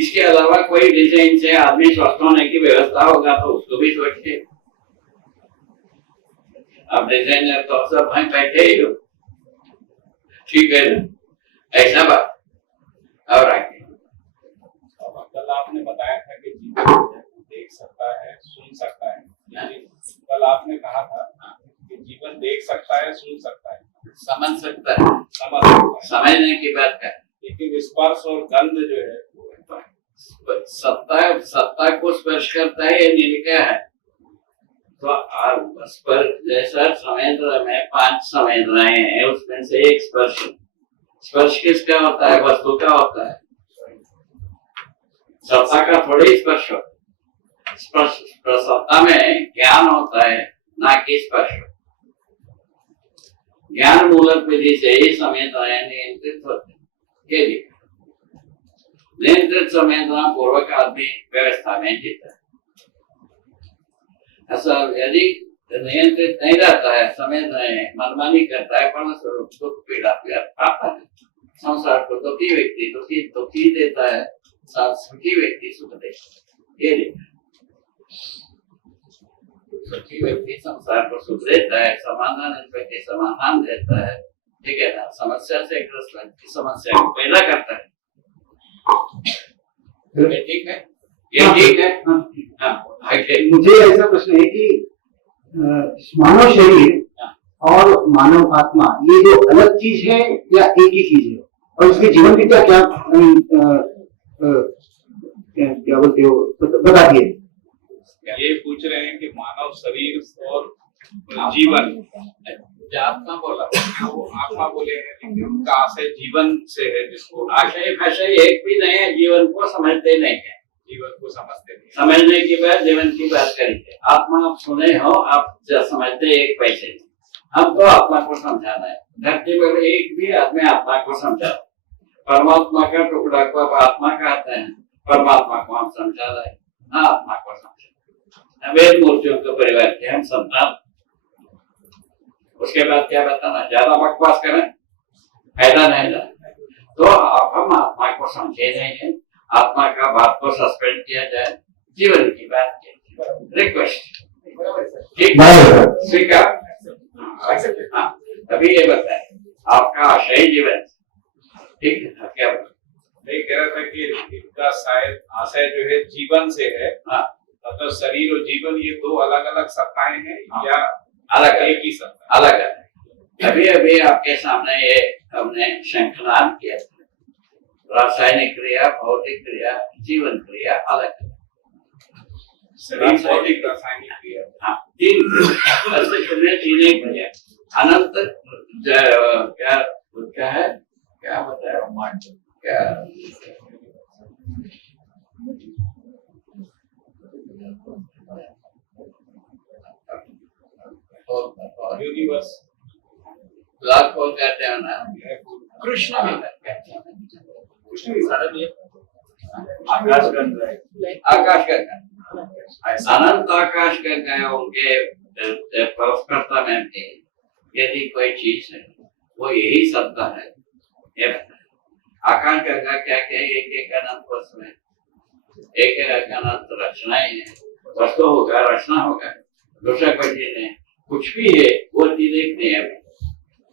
इसके अलावा कोई डिजाइन से आदमी स्वस्थ होने की व्यवस्था होगा तो उसको भी सोचिए। अब डिजाइनर तो सब भाई बैठे ही हो, ठीक है ना, ऐसा बात। और आगे कल आपने बताया था कि जीवन देख सकता है, सुन सकता है। कल आपने कहा था कि जीवन देख सकता है, सुन सकता है, समझ सकता है, समझने की बात है। लेकिन स्पर्श और गंध जो है सत्ता को स्पर्श करता है, ये निलिका है। तो स्पर्श जैसा संवेदना में 5 संवेदनाएं हैं, उसमें से एक स्पर्श। स्पर्श किसका होता है? वस्तु का होता है, सत्ता का थोड़ी स्पर्श होता है। स्पर्श सत्ता में ज्ञान होता है, ना कि स्पर्श। ज्ञान मूलक विधि से ही संवेदनाएं नियंत्रित होती है। नियंत्रित संवेदना पूर्वक आदमी व्यवस्था में जीता है। ऐसा यदि नियंत्रित नहीं रहता है, संवेदनाएं मनमानी करता है, परिणामस्वरूप दुख पीड़ा पाता है। संसार को दुखी व्यक्ति दुखी देता है, सुखी व्यक्ति सुख देता है। ये देखा, सुखी व्यक्ति संसार को सुख देता है, समाधान व्यक्ति समाधान देता है, ठीक है ना। समस्या से ग्रस्त व्यक्ति समस्या को पैदा करता है। ठीक है, ये ठीक है। मुझे ऐसा प्रश्न है कि मानव शरीर और मानव आत्मा ये जो अलग चीज है या एक ही चीज है, और उसके जीवन की क्या क्या क्या बोलते हो, बताइए। ये पूछ रहे हैं कि मानव शरीर और जीवन, आत्मा बोला, वो आत्मा बोले हैं, लेकिन उनका आशय जीवन से है, जिसको आशय भाषय एक भी नहीं है। जीवन को समझते नहीं है, जीवन को समझते नहीं। समझने की बात जीवन की बात करेंगे। आत्मा आप सुने हो, आप समझते एक पैसे नहीं। हम तो आत्मा को समझाना है। धरती पर एक भी आदमी आत्मा को समझा, परमात्मा का टुकड़ा को आप आत्मा कहते हैं, परमात्मा को हम समझा रहे हैं, ना आत्मा को समझा। वेद मूर्तियों के परिवार के हम संतान। उसके बाद क्या बताना, ज्यादा बकवास करें फायदा नहीं है। तो अब हम आत्मा को समझे नहीं है, आत्मा का बात को सस्पेंड किया जाए, जीवन की बात की रिक्वेस्ट, ठीक है, स्वीकार। हाँ, अभी ये बताए आपका आशय जीवन, ठीक है। क्या नहीं कह रहा था कि इनका शायद आशय जो है जीवन से है। हाँ, मतलब शरीर और जीवन ये 2 अलग अलग सत्ताएं हैं। हाँ, या अलग एक ही सत्ता? अलग है। अभी अभी आपके सामने ये हमने शंखनाद किया, रासायनिक क्रिया, भौतिक क्रिया, जीवन क्रिया अलग है। शरीर, भौतिक, रासायनिक क्रिया, हाँ, 3 क्रिया। अनंत क्या है, क्या बताया, क्या यूनिवर्स, ब्लैक होल कहते हैं ना, कृष्ण भी कहते हैं, आकाश गंगा, आकाश गंगा, अनंत आकाश गंगा है उनके परस्परता में भी। यदि कोई चीज है वो यही सत्ता है। आकाश गंगा क्या क्या, एक अनंत वस्तु है, एक अनंत रचनाएं है। वस्तु होगा, रचना होगा, दूसरा कोई चीज है, कुछ भी है वो चीज एक नहीं है।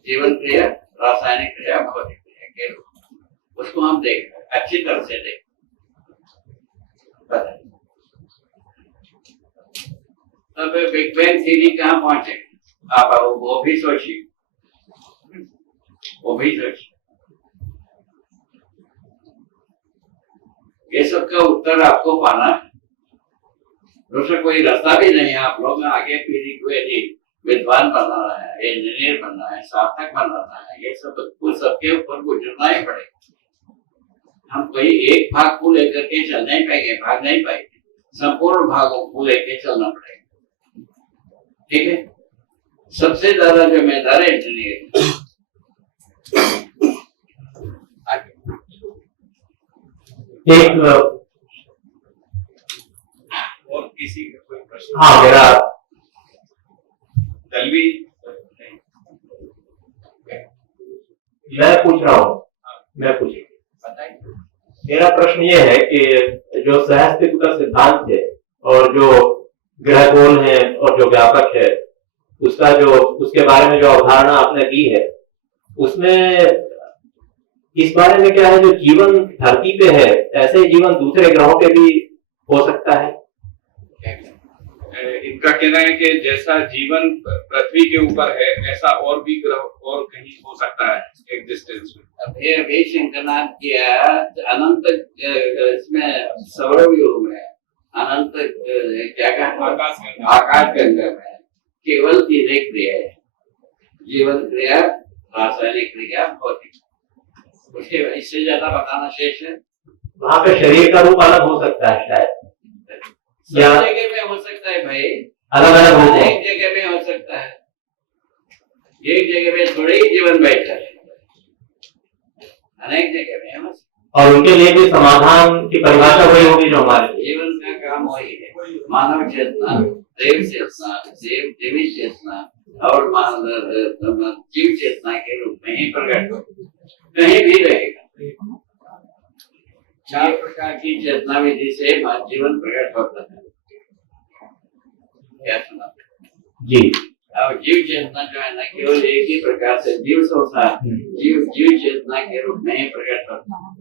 जीवन क्रिया, रासायनिक क्रिया, भौतिक क्रिया के रूप उसको हम देख अच्छी तरह से देख। तब बिग बैंग थ्योरी कहाँ पहुंचे आप, वो भी सोचिए, वो भी सोचिए। ये सब का उत्तर आपको पाना है, दूसरा कोई रास्ता भी नहीं है। आप लोग आगे पीढ़ी को यदि विद्वान बनाना है, इंजीनियर बनना है, सार्थक बनाना है, ये सब सबके ऊपर गुजरना ही पड़ेगा। हम कोई एक भाग को लेकर के चल नहीं पाएंगे, भाग नहीं पाएंगे, संपूर्ण भागों को लेकर चलना पड़ेगा, ठीक है। सबसे ज्यादा जिम्मेदार इंजीनियर। एक और किसी का कोई प्रश्न? हाँ, मेरा दलवी, मैं पूछ रहा हूँ, मैं पूछ बताइए। मेरा प्रश्न ये है कि जो सहअस्तित्व का सिद्धांत है और जो ग्रह गोल है और जो व्यापक है, उसका जो उसके बारे में जो अवधारणा आपने दी है, उसमें इस बारे में क्या है, जो जीवन धरती पे है ऐसे ही जीवन दूसरे ग्रहों पे भी हो सकता है? इनका कहना है कि जैसा जीवन पृथ्वी के ऊपर है ऐसा और भी ग्रह और कहीं हो सकता है एग्जिस्टेंस में। अभी शंकरनाथ किया अनंत इसमें सौरव्यूह में अनंत क्या कहा आकाश गंगा में केवल 3 क्रिया है, जीवन क्रिया, रासायनिक क्रिया, भौतिक। उसके इससे ज्यादा बताना शेष है। वहां पे शरीर का रूप अलग हो सकता है शायद, या सब जगह में हो सकता है भाई, अलग अलग हो, एक जगह में हो सकता है, एक जगह में थोड़े ही जीवन बैठा है, अनेक जगह में है। और उनके लिए भी समाधान की परिभाषा वही होगी जो हमारे लिए। जीवन का काम वही है, मानव चेतना, देव चेतना, देवी चेतना और जीव चेतना के रूप में ही प्रकट हो, कहीं भी रहेगा। 4 प्रकार की चेतना विधि से जीवन प्रकट होता है। क्या सुना जी? और जीव चेतना जो है ना, केवल एक ही प्रकार से जीव संसार जीव चेतना के रूप में ही प्रकट होता है,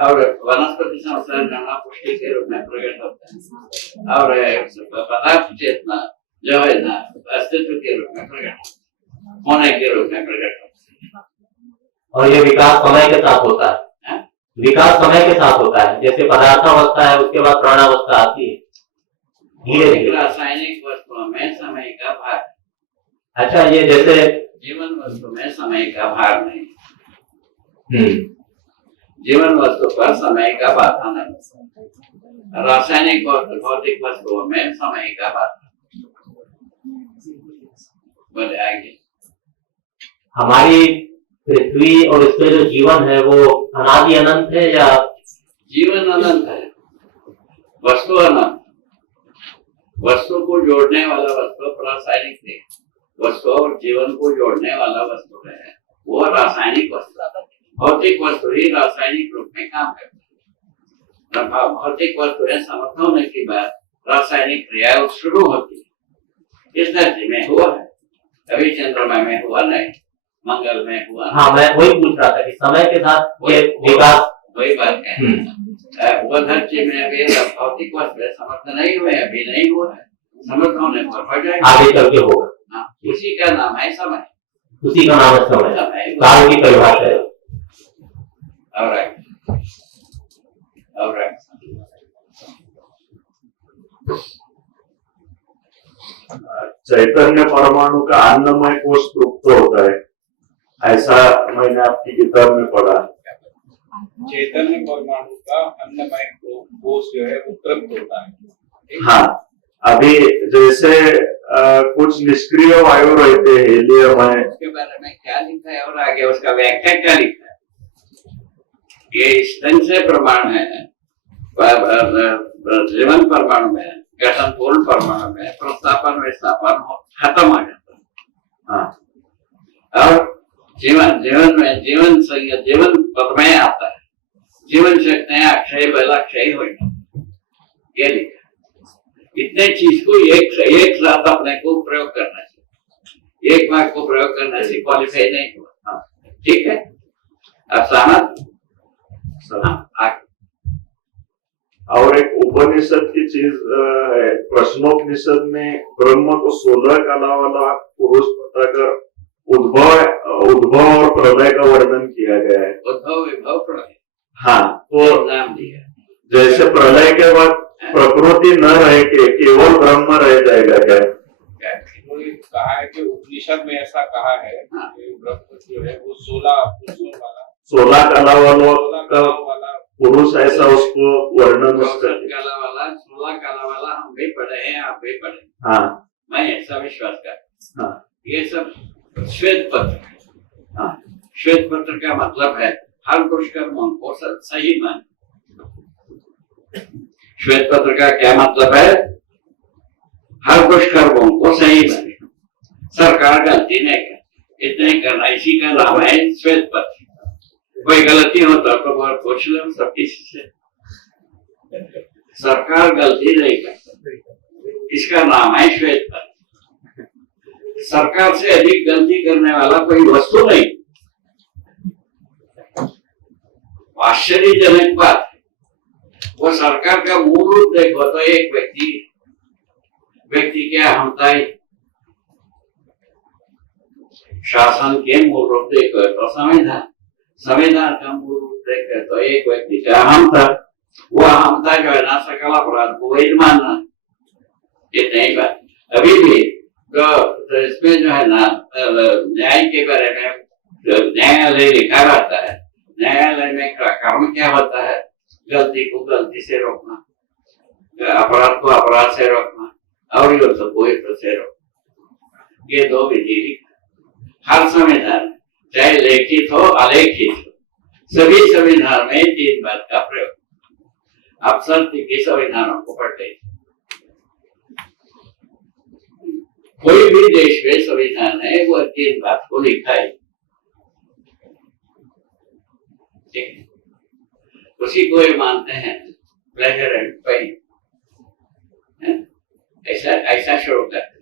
और वनस्पति संसार नाना पुष्टि के रूप में प्रकट होता है, और पदार्थ चेतना जो है ना अस्तित्व के रूप में प्रकट होने के रूप में प्रकट होता है। और ये विकास समय के साथ होता है, विकास समय के साथ होता है। जैसे पदार्थावस्था है, उसके बाद प्राणावस्था आती है, धीरे धीरे। रासायनिक वस्तुओं में समय का भार। अच्छा, ये जैसे जीवन वस्तु में समय का भार नहीं, जीवन वस्तु पर समय का बाधा नहीं, रासायनिक और भौतिक वस्तुओं में समय का बाधा। बोले आगे। हमारी पृथ्वी और इसमें जो जीवन है वो अनादि अनंत है या? जीवन अनंत है, वस्तु अनंत। वस्तु को जोड़ने वाला वस्तु रासायनिक है, वस्तु और जीवन को जोड़ने वाला वस्तु है वो रासायनिक वस्तु। भौतिक वस्तु ही रासायनिक रूप में काम करती है। भौतिक वस्तु है समर्थ होने के बाद रासायनिक क्रिया शुरू होती है। इस धरती में हुआ है, कभी चंद्रमा में हुआ नहीं, मंगल में हुआ। हाँ, मैं वही पूछ रहा था कि समय के साथ ये विकास, वही बात है। वो धरती में अभी भौतिक वस्तु समर्थ नहीं हुए, अभी नहीं हुआ है, समर्थ होने पर हो जाएगा, आगे चल के होगा। हाँ, उसी का नाम है समय, उसी का नाम है समय, काल की परिभाषा है। Alright. चैतन्य परमाणु का अन्नमय कोष तृप्त होता है, ऐसा मैंने आपकी किताब में पढ़ा। चैतन्य परमाणु का अन्नमय कोष जो है वो तृप्त होता है। हाँ, अभी जैसे कुछ निष्क्रिय वायु रहते हैं, हीलियम है, उसके बारे में क्या लिखा है और आगे उसका व्याख्या क्या लिखा है? ये स्तन से प्रमाण है, जीवन परमाणु में, गठन पूर्ण परमाणु में प्रस्तापन विस्थापन खत्म हो जाता है। हाँ, और जीवन पद में आता है, जीवन शक्तियां अक्षय बल अक्षय हो जाती, ये लिखा। इतने चीज को एक साथ अपने को प्रयोग करना चाहिए, एक बार को प्रयोग करने से क्वालिफाई नहीं हुआ। ठीक है, अब सहमत? और एक उपनिषद की चीज है, प्रश्नोपनिषद में ब्रह्म को 16 कला वाला पुरुष बताकर उद्भव और प्रलय का वर्णन किया गया है। उद्भव विभव प्रलय, हाँ, तो नाम दिया। जैसे प्रलय के बाद प्रकृति न रहे के केवल ब्रह्म रह जाएगा क्या? कहा है कि उपनिषद में ऐसा कहा है कि ब्रह्म जो है वो 16 पुरुषों वाला, 16 कला वाला पुरुष, ऐसा उसको वर्णन कला वाला, 16 कला वाला हम भी पढ़े हैं, आप भी पढ़े। हाँ, मैं ऐसा विश्वास करता। हाँ, ये सब श्वेत पत्र। हाँ, श्वेत पत्र का मतलब है हर दुष्कर्मों को सही मान। श्वेत पत्र का क्या मतलब है? हर दुष्कर्मों को सही मान, सरकार गलती नहीं कर, इतने करना, इसी का नाम है श्वेत पत्र। कोई गलती होता तो बार पूछ लो सब किसी से। सरकार गलती नहीं करती, इसका नाम है श्वेत पत्र। सरकार से अधिक गलती करने वाला कोई वस्तु नहीं। आश्चर्यजनक बात है, वो सरकार का मूल रूप देखो तो एक व्यक्ति क्या होता है, शासन के मूल रूप देखो तो संविधान का मूल रूप देखो तो एक व्यक्ति का अहमता, वो अहमता जो है ना सकल अपराध को वैध मानना, इतना ही बात। अभी भी तो इसमें जो है ना न्याय के बारे में न्यायालय लिखा रहता है, न्यायालय में काम क्या होता है, गलती को गलती से रोकना, अपराध को अपराध से रोकना और युद्ध को युद्ध से रोकना, ये दो विधि लिखा हर संविधान, चाहे लिखित हो अलिखित हो, सभी संविधान में तीन बात का प्रयोग। आप सब के संविधानों को पढ़ते, कोई भी देश में संविधान है वो तीन बात को लिखा है, उसी को ये मानते हैं प्लेजर एंड पेन, ऐसा शुरू करते।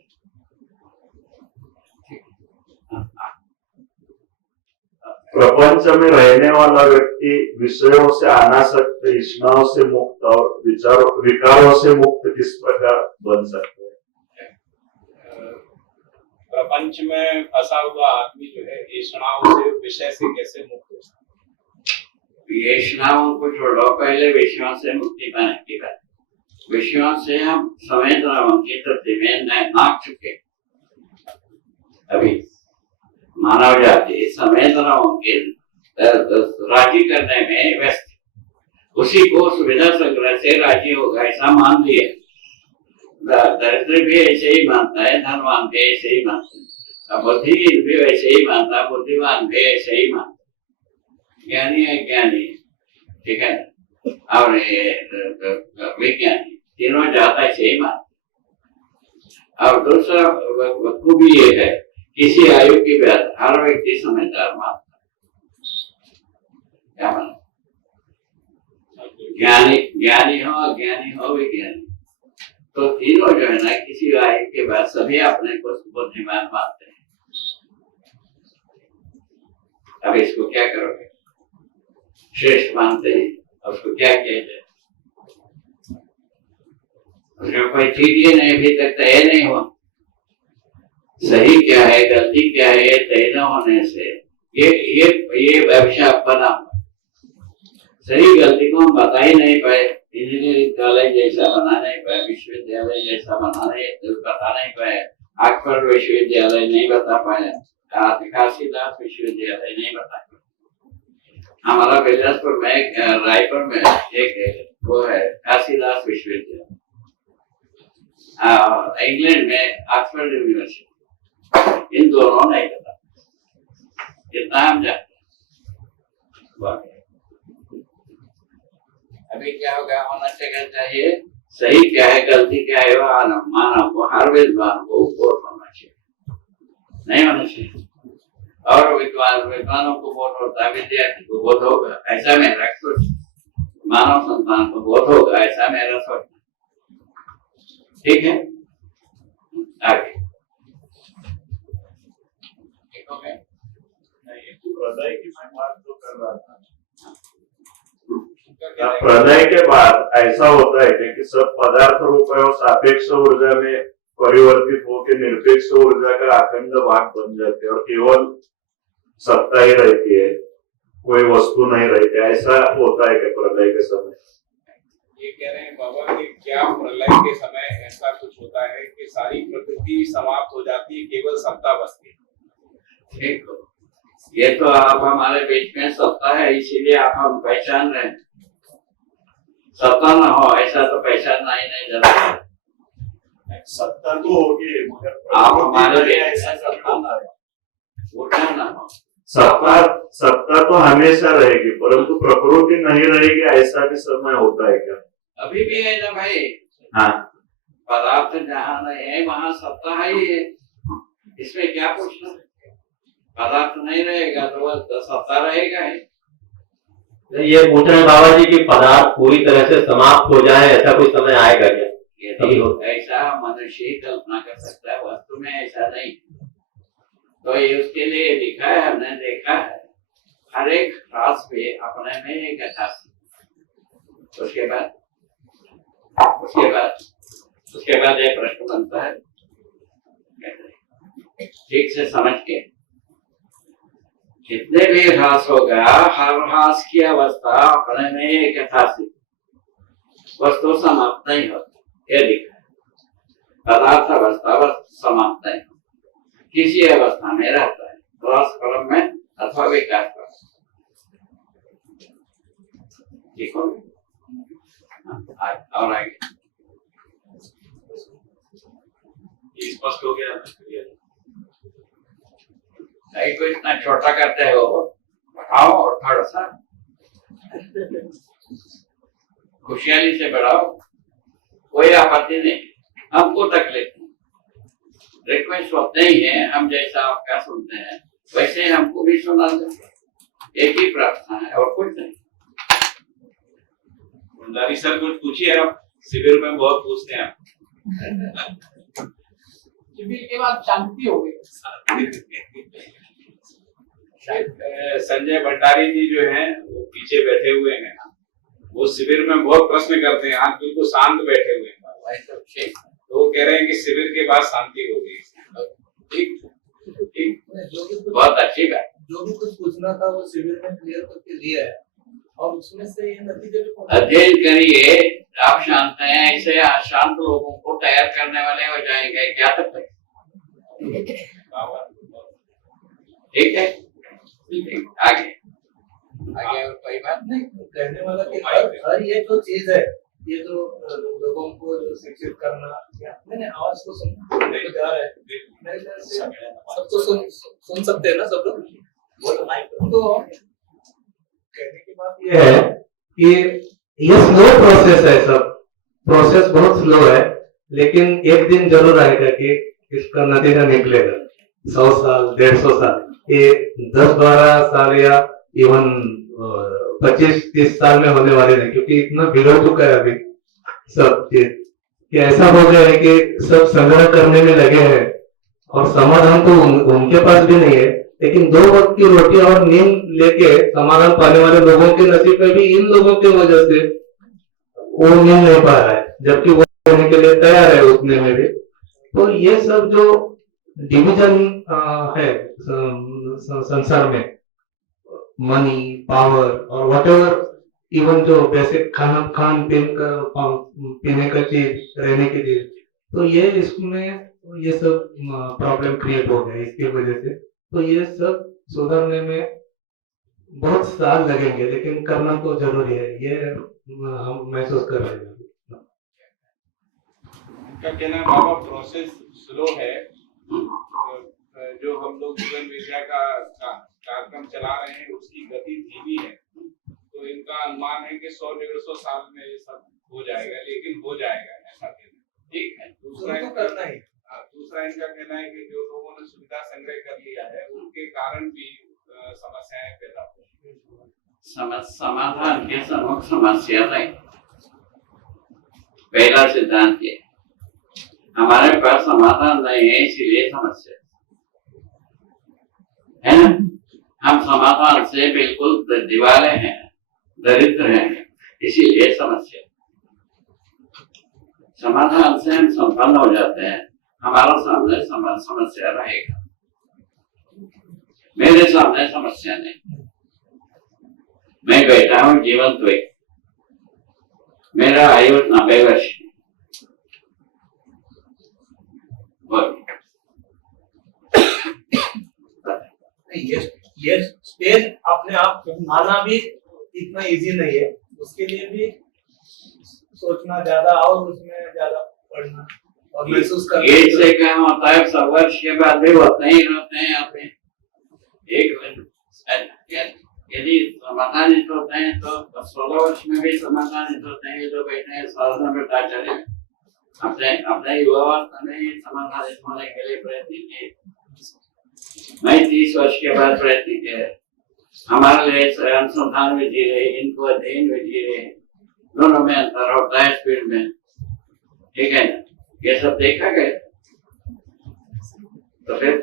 प्रपंच में रहने वाला व्यक्ति विषयों से अनासक्त, इच्छाओं से मुक्त और विकारों से मुक्त किस प्रकार बन सकते हैं? प्रपंच में फंसा हुआ आदमी जो है इच्छाओं से, विषय से कैसे मुक्त हो सकता है? इच्छाओं को छोड़ो, पहले विषयों से मुक्ति पाने की बात। विषयों से हम संवेदनाओं की तृप्ति में नाक चुके, अभी मानव जाति संवेदनाओं के राजी करने में व्यस्त, उसी को सुविधा संग्रह से राजी होगा ऐसा मान लिया। दरिद्र भी ऐसे ही मानता है, धनवान भी ऐसे ही मानता है, बुद्धिहीन भी वैसे ही मानता, बुद्धिमान भी ऐसे ही मानता, ज्ञानी है ज्ञानी, ठीक है, और विज्ञानी, तीनों जाता ऐसे ही मानता। और दूसरा खूबी ये है, किसी आयु के बाद हर व्यक्ति समझदार मानता, क्या मानता, ज्ञानी हो अज्ञानी हो विज्ञानी, तो तीनों जो है ना किसी आयु के बाद सभी अपने को बुद्धिमान मानते हैं। अब इसको क्या करोगे, श्रेष्ठ मानते हैं, उसको क्या किया जाए? उसको कोई चीज ये नहीं अभी तक तय नहीं हुआ, सही क्या है गलती क्या है, ये तय न होने से ये अभिशाप बना। सही गलती को हम बता ही नहीं पाए, इंजीनियरिंग कॉलेज जैसा बना नहीं पाए, विश्वविद्यालय जैसा बता नहीं पाए, ऑक्सफोर्ड विश्वविद्यालय नहीं बता पाया, काशीदास विश्वविद्यालय नहीं बता पाया। हमारा बिलासपुर में, रायपुर में एक वो है काशीदास विश्वविद्यालय, इंग्लैंड में ऑक्सफोर्ड यूनिवर्सिटी, इन दोनों नहीं बता, इतना हम जानते। अभी क्या होगा, होना चाहिए सही क्या है गलती क्या है, मानव को, हर विद्वान को बोध होना चाहिए, नहीं होना चाहिए। और विद्वानों को बोध होता है, विद्यार्थी को बोध होगा, ऐसा मेरा सोच, मानव संतान को बोध होगा, ऐसा मेरा सोचना, ठीक है। आगे प्रलय की मैं बात तो कर रहा था, प्रलय के बाद ऐसा होता है कि सब पदार्थ रूप और सापेक्ष ऊर्जा में परिवर्तित होकर निरपेक्ष ऊर्जा का अखंड भाग बन जाते हैं और केवल सत्ता ही रहती है, कोई वस्तु नहीं रहती। ऐसा होता है कि प्रलय के समय ये कह रहे हैं बाबा कि क्या प्रलय के समय ऐसा कुछ होता है कि सारी प्रकृति समाप्त हो जाती है, केवल सत्ता बचती है? ठीक, ये तो आप हमारे बीच में सत्ता है, इसीलिए आप हम पहचान रहे हैं। सत्ता ना हो ऐसा तो पहचानना ही नहीं जाता। सत्ता तो होगी मगर आप हमारे लिए ऐसा सत्ता ना हो, उठा ना हो। सत्ता तो हमेशा रहेगी, परंतु प्रकृति नहीं रहेगी, ऐसा भी समय होता है क्या? अभी भी है ना भाई। हाँ, पदार्थ जहाँ नहीं है वहाँ सत्ता है ही है, इसमें क्या पूछना? पदार्थ नहीं रहेगा तो सत्ता रहेगा ही। ये पूछ रहे हैं बाबा जी कि पदार्थ पूरी तरह से समाप्त हो जाए, ऐसा कोई समय आएगा क्या? यदि ऐसा मनुष्य ही कल्पना कर सकता है, वास्तव में ऐसा नहीं। तो ये उसके लिए लिखा है, हमने देखा है हर एक रास पे अपने में एक यथास्थिति। उसके बाद एक प्रश्न बनता है, ठीक से समझ के जितने भी ह्रास होगा, हर ह्रास की अवस्था अपने में एक यथास्थिति, वस्तु समाप्त नहीं होती, ये लिखा है। पदार्थ अवस्था समाप्त नहीं होती, किसी अवस्था में रहता है, ह्रास क्रम में अथवा विकास क्रम। ठीक हो और आगे स्पष्ट हो गया। नहीं को इतना छोटा करते हो, बढ़ाओ और थोड़ा सा खुशहाली से बढ़ाओ, कोई आपत्ति नहीं, हमको तकलीफ नहीं। रिक्वेस्ट होते ही है, हम जैसा आपका सुनते हैं वैसे हमको भी सुना दो, एक ही प्रार्थना है और कुछ नहीं। भंडारी सर कुछ पूछिए, आप शिविर में बहुत पूछते हैं। शिविर के बाद शांति हो गई। संजय भंडारी जी जो हैं वो पीछे बैठे हुए हैं, वो शिविर में बहुत प्रश्न करते हैं, आज बिल्कुल शांत बैठे हुए हैं। तो वो कह रहे हैं कि शिविर के बाद शांति हो गई। ठीक, बहुत अच्छी बात। जो भी कुछ पूछना था वो शिविर में क्लियर करके दिया है, और उसमें से ये नतीजे भी अध्ययन करिए, आप शांत हैं, ऐसे अशांत लोगों को तैयार करने वाले हो जाएंगे, क्या तक है? ठीक है, आगे और कोई बात नहीं कहने वाला कि हर ये जो चीज है, ये जो लोगों को जो शिक्षित करना, मैंने आवाज को सुन जा रहा है, सबको सुन सकते हैं ना सब लोग? तो कहने की बात ये है कि ये स्लो प्रोसेस है, सब प्रोसेस बहुत स्लो है, लेकिन एक दिन जरूर आएगा कि इसका नतीजा निकलेगा। 100 साल, 150 साल, ये 10-12 साल या इवन 25-30 साल में होने वाले नहीं, क्योंकि इतना बिगड़ चुका है अभी सब चीज कि ऐसा हो गया है कि सब संग्रह करने में लगे हैं और समाधान तो उनके पास भी नहीं है। लेकिन 2 वक्त की रोटी और नींद लेके समाधान पाने वाले लोगों के नसीब में भी इन लोगों की वजह से वो मिल नहीं पा रहा है, जबकि वो होने के लिए तैयार है उतने में भी। तो ये सब जो डिवीजन है संसार में, मनी, पावर और व्हाटएवर, इवन जो बेसिक खान पीने का चीज, रहने की चीज, तो ये इसमें ये सब प्रॉब्लम क्रिएट हो गया इसकी वजह से। तो ये सब सुधरने में बहुत साल लगेंगे, लेकिन करना तो जरूरी है, ये हम महसूस कर रहे हैं। उनका कहना है बाबा प्रोसेस स्लो है, जो हम लोग जीवन विद्या का कार्यक्रम चला रहे हैं उसकी गति धीमी है, तो इनका अनुमान है कि 100-150 साल में ये सब हो जाएगा, लेकिन हो जाएगा ऐसा कहना। ठीक है, दूसरा इनका कहना है कि जो लोगों ने सुविधा संग्रह कर लिया है उनके कारण भी समस्याएं पैदा हो। समाधान के सम्मुख समस्या नहीं, पहला सिद्धांत ये, हमारे पास समाधान नहीं है इसीलिए समस्या है ना। हम समाधान से बिल्कुल दिवाले हैं, दरिद्र हैं, इसीलिए समस्या। समाधान से हम संपन्न हो जाते हैं, हमारा सामने समस्या रहेगा, मेरे सामने समस्या नहीं। मैं बैठा हूँ जीवंत व्यक्ति, मेरा आयु 90 वर्ष, ये स्टेज अपने आप आना भी इतना इजी नहीं है, उसके लिए भी सोचना ज्यादा और उसमें ज्यादा पढ़ना और महसूस करना। ये से क्या होता है, 100 वर्ष के बाद भी होते ही रहते हैं यहाँ पे। यदि समाधानित होते हैं तो 16 वर्ष में भी समाधानित होते हैं, ये जो बैठे हैं साधना में पता चले अपने युवावस्था में समाधानित होने के लिए प्रयत्न किए। मैं 30 वर्ष के बाद प्रयत्न किया, हमारे लिए अनुसंधान में जी रहे, इनको अध्ययन में जी रहे, दोनों में अंतर होता है स्पीड में, ठीक है ना? ये सब देखा गया। तो फिर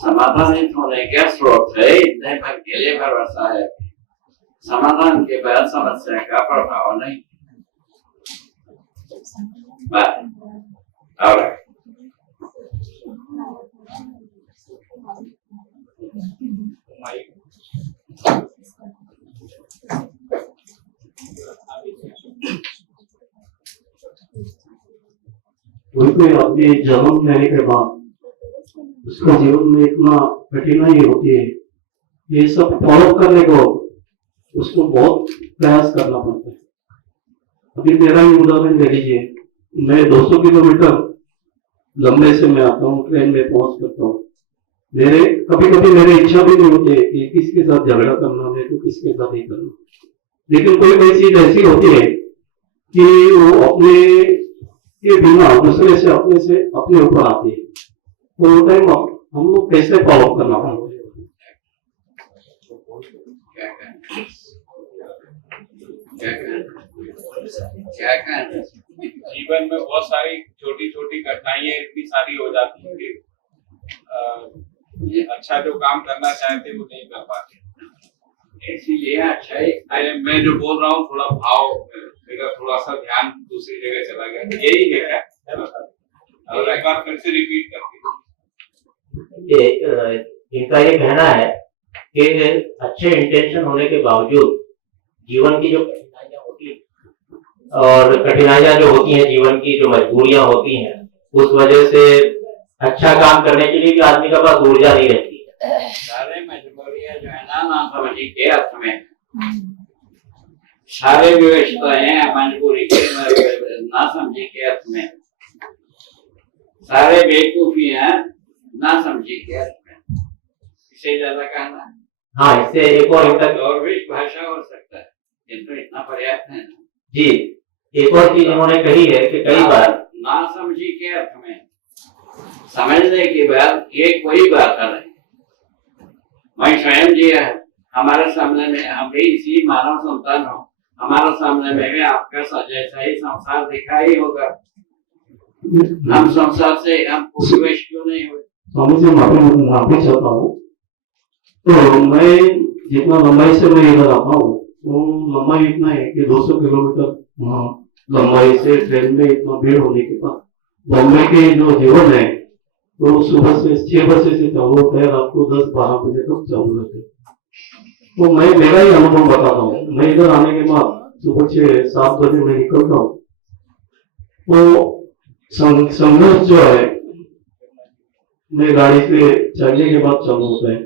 समाधानित होने का स्रोत है, इतने भर के लिए भरोसा है, समाधान के बाद समस्या का प्रभाव नहीं। और कोई अपने जन्म लेने के बाद उसको जीवन में इतना कठिनाई होती है, ये सब फॉलो करने को उसको बहुत प्रयास करना पड़ता है। अभी मेरा ही उदाहरण ले लीजिए, मैं 200 किलोमीटर लंबे से मैं आता हूँ, ट्रेन में पहुंच करता हूँ। मेरे कभी कभी मेरी इच्छा भी नहीं होती है कि किसके साथ झगड़ा करना, मेरे को किसके साथ नहीं करना, लेकिन कोई कोई चीज ऐसी होती है कि वो अपने के बिना दूसरे से अपने ऊपर आती है, तो वो टाइम हम लोग कैसे फॉलो करना पड़ता है? क्या कहना? जीवन में बहुत सारी छोटी छोटी घटनाएं इतनी सारी हो जाती है कि अच्छा जो काम करना चाहते वो नहीं कर पाते। इसीलिए अच्छा ही मैं जो बोल रहा हूँ थोड़ा भाव मेरा थोड़ा सा ध्यान दूसरी जगह चला गया, यही है क्या? और एक बार फिर से रिपीट करके इनका ये कहना है कि अच्छे इंटेंशन होने के बावजूद जीवन की जो कठिनाइयां होती हैं और कठिनाइयां जो होती हैं, जीवन की जो मजबूरियां होती हैं, उस वजह से अच्छा काम करने के लिए भी आदमी के पास ऊर्जा नहीं रहती है। सारे मजबूरियां जो है ना समझी के अर्थ में, सारे व्यवस्थाएं मजबूरी के ना समझी के अर्थ में, सारे बेवकूफियां ना समझी के अर्थ में, इससे ज्यादा कहना है? हाँ, इससे एक और और भी भाषा हो सकता है, किंतु इतना पर्याप्त है जी। एक और चीज उन्होंने कही है कि कई बार ना समझी के अर्थ में समझने की बात ये कोई बात नहीं। मैं स्वयं जी है, हमारे सामने में हम भी इसी मानव संतान हो, हमारे सामने में भी आपका जैसा ही संसार दिखा ही होगा। हम संसार से हम विवेश क्यों नहीं हुए? स्वामी से माफी चाहता हूँ। तो मैं जितना लंबाई से मैं इधर आता हूँ, वो लंबाई इतना है कि 200 किलोमीटर लंबाई से ट्रेन में इतना भीड़ होने के बाद बॉम्बे के जो जीवन है तो सुबह से 6 बजे से चालू होता है, रात को 10-12 बजे तक चालू रहते हैं। तो मैं मेरा ही अनुभव बताता हूँ। मैं इधर आने के बाद सुबह 6-7 बजे मैं निकलता हूँ, तो संघर्ष जो है मैं गाड़ी से चढ़ने के बाद चालू होता है,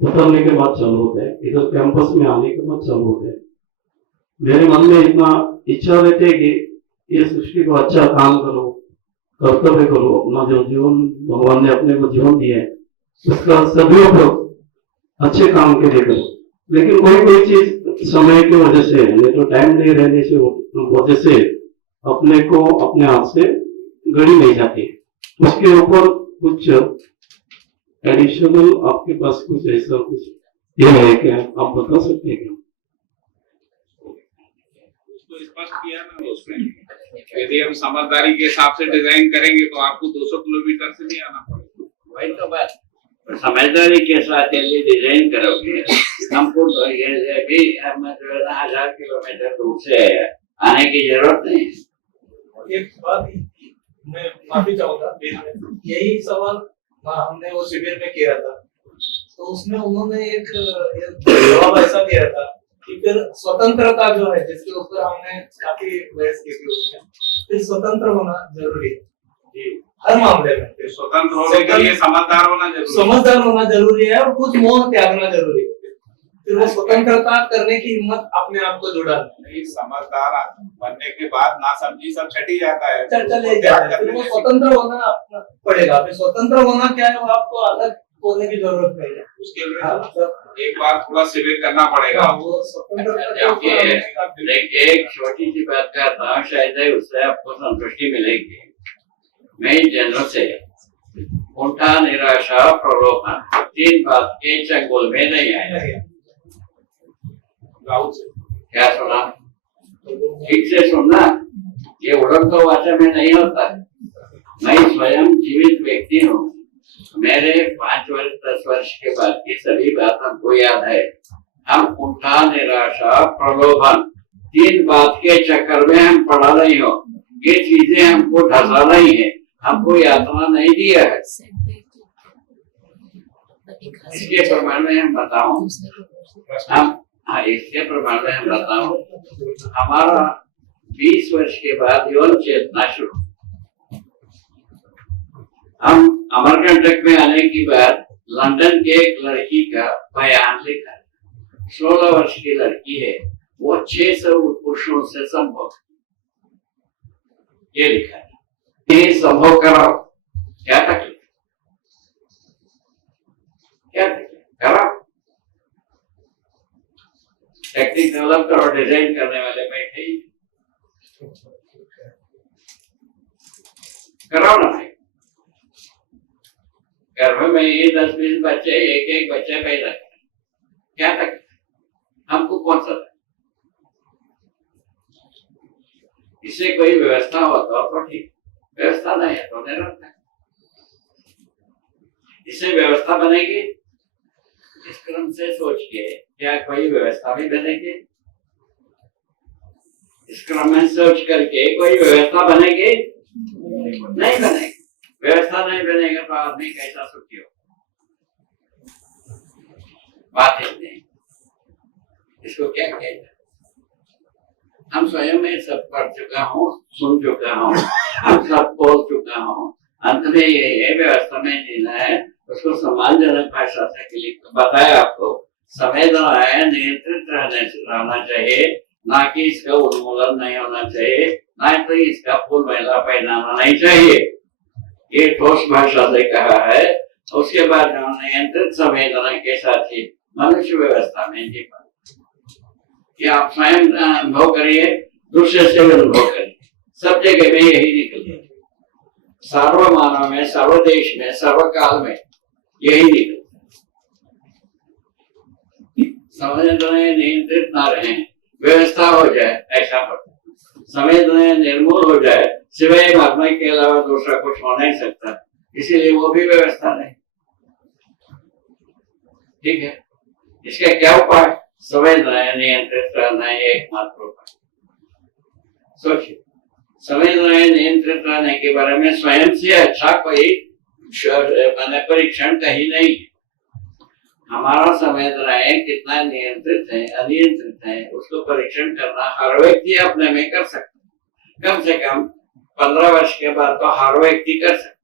उतरने के बाद चालू होता है, इधर कैंपस में आने के बाद चालू होता है। मेरे मन में इतना इच्छा रहती है कि ये सृष्टि को अच्छा काम करो, कर्तव्य करो, अपना जो जीवन भगवान ने अपने को जीवन दिया है उसका सदुपयोग अच्छे काम के लिए करो। लेकिन कोई चीज समय की वजह से, नहीं तो टाइम नहीं रहने से वजह से अपने को अपने हाथ से गड़ी नहीं जाती। उसके ऊपर कुछ एडिशनल आपके पास कुछ ऐसा कुछ ये है क्या, आप बता सकते हैं क्या? उसको स्पष्ट किया ना उसमें, यदि हम समझदारी के हिसाब से डिजाइन करेंगे तो आपको 200 किलोमीटर से नहीं आना पड़ेगा। वही तो बात, समझदारी के साथ यदि डिजाइन करोगे, हमको तो ये भी हम जो है ना 1000 किलोमीटर दूर से आने की जरूरत नहीं है। एक बात मैं माफी चाहूंगा, यही सवाल हमने वो शिविर में किया था, तो उसमें उन्होंने एक जवाब ऐसा दिया था कि फिर स्वतंत्रता जो है जिसके ऊपर हमने काफी बहस की थी, उसमें फिर स्वतंत्र होना जरूरी है हर मामले में। फिर स्वतंत्र होने के लिए समझदार होना जरूरी है और कुछ मोह त्यागना जरूरी है। फिर वो स्वतंत्रता करने की हिम्मत अपने आप को जुड़ा नहीं। समझदार बनने के बाद नासमझी सब छट ही जाता है, चले जाता है। फिर वो स्वतंत्र होना पड़ेगा। फिर स्वतंत्र होना क्या है, वो आपको अलग होने की जरूरत नहीं है। उसके लिए एक बार थोड़ा शिविर करना पड़ेगा। वो स्वतंत्रता एक छोटी सी बात करता हूँ, शायद उससे आपको संतुष्टि मिलेगी। मैं जनरल से कुंठा निराशा प्रलोभन, 3 बात के चंगुल में नहीं आए। गाँव से क्या सुना? ठीक से सुनना, ये उड़न तो वाचा में नहीं होता है। मैं स्वयं जीवित व्यक्ति हूँ, मेरे 5 वर्ष 10 वर्ष के बाद की सभी बात हमको याद है। हम कुंठा निराशा प्रलोभन 3 बात के चक्कर में हम पड़ा नहीं हो। ये चीजें हमको ढसा नहीं है, हमको यातना नहीं दिया है। इसके प्रमाण में हम बताऊं, इसके प्रमाण में हम बताऊं, हमारा 20 वर्ष के बाद यौन चेतना शुरू। हम अमरकंटक में आने के बाद लंदन के एक लड़की का बयान लिखा। 16 वर्ष की लड़की है, वो 600 पुरुषों से संभोग, ये लिखा है। ये संभोग कराओ, क्या तकलीफ, क्या तकलीफ, कराओ। टेक्निक डेवलप करो, डिजाइन करने वाले बैठे ही, कराओ ना भाई। गर्भ में ये 10-20 बच्चे, एक बच्चे पैदा करें, क्या तक हमको कौन सा? इससे कोई व्यवस्था हो तो ठीक, व्यवस्था नहीं है तो नहीं रहता है। इससे व्यवस्था बनेगी, इस क्रम से सोच के क्या कोई व्यवस्था भी बनेगी? इस क्रम में सोच करके कोई व्यवस्था बनेगी? नहीं बनेगी। व्यवस्था नहीं बनेगा तो आदमी कैसा सुखी हो? बात इतनी, इसको क्या कहते? हम स्वयं में सब पढ़ चुका हूँ, सुन चुका हूँ, हम सब बोल चुका हूँ। अंत में ये है, व्यवस्था में जीना है, उसको सम्मानजनक भाषा से बताया आपको। संवेदना है, नियंत्रित रहना चाहिए, ना कि इसका उन्मूलन नहीं होना चाहिए, ना तो इसका फूल मैला पहनाना नहीं चाहिए। ये ठोस भाषा से कहा है। उसके बाद नियंत्रित संवेदना के साथ ही मनुष्य व्यवस्था में जी पाए। ये आप स्वयं अनुभव करिए, दूसरे से भी अनुभव करिए, सब जगह में यही निकले, सर्वमानव में, सर्वदेश में, सर्वकाल में यही निकले। संवेदनाएं नियंत्रित ना रहे, व्यवस्था हो जाए, ऐसा पर संवेदनाएं निर्मूल हो जाए, सिवाय भागने के अलावा दूसरा कुछ हो नहीं सकता, इसीलिए वो भी व्यवस्था नहीं। ठीक है, इसका क्या उपाय? संवेदनाएं नियंत्रित करना एकमात्र उपाय। सोचिए, संवेदनाएं नियंत्रित करने के बारे में स्वयं से अच्छा कोई परीक्षण कहीं नहीं है। हमारा संवेदनाएं कितना नियंत्रित है, अनियंत्रित है, उसको परीक्षण करना हर व्यक्ति अपने में कर सकता है। कम से कम 15 वर्ष के बाद तो हर व्यक्ति कर सकता है।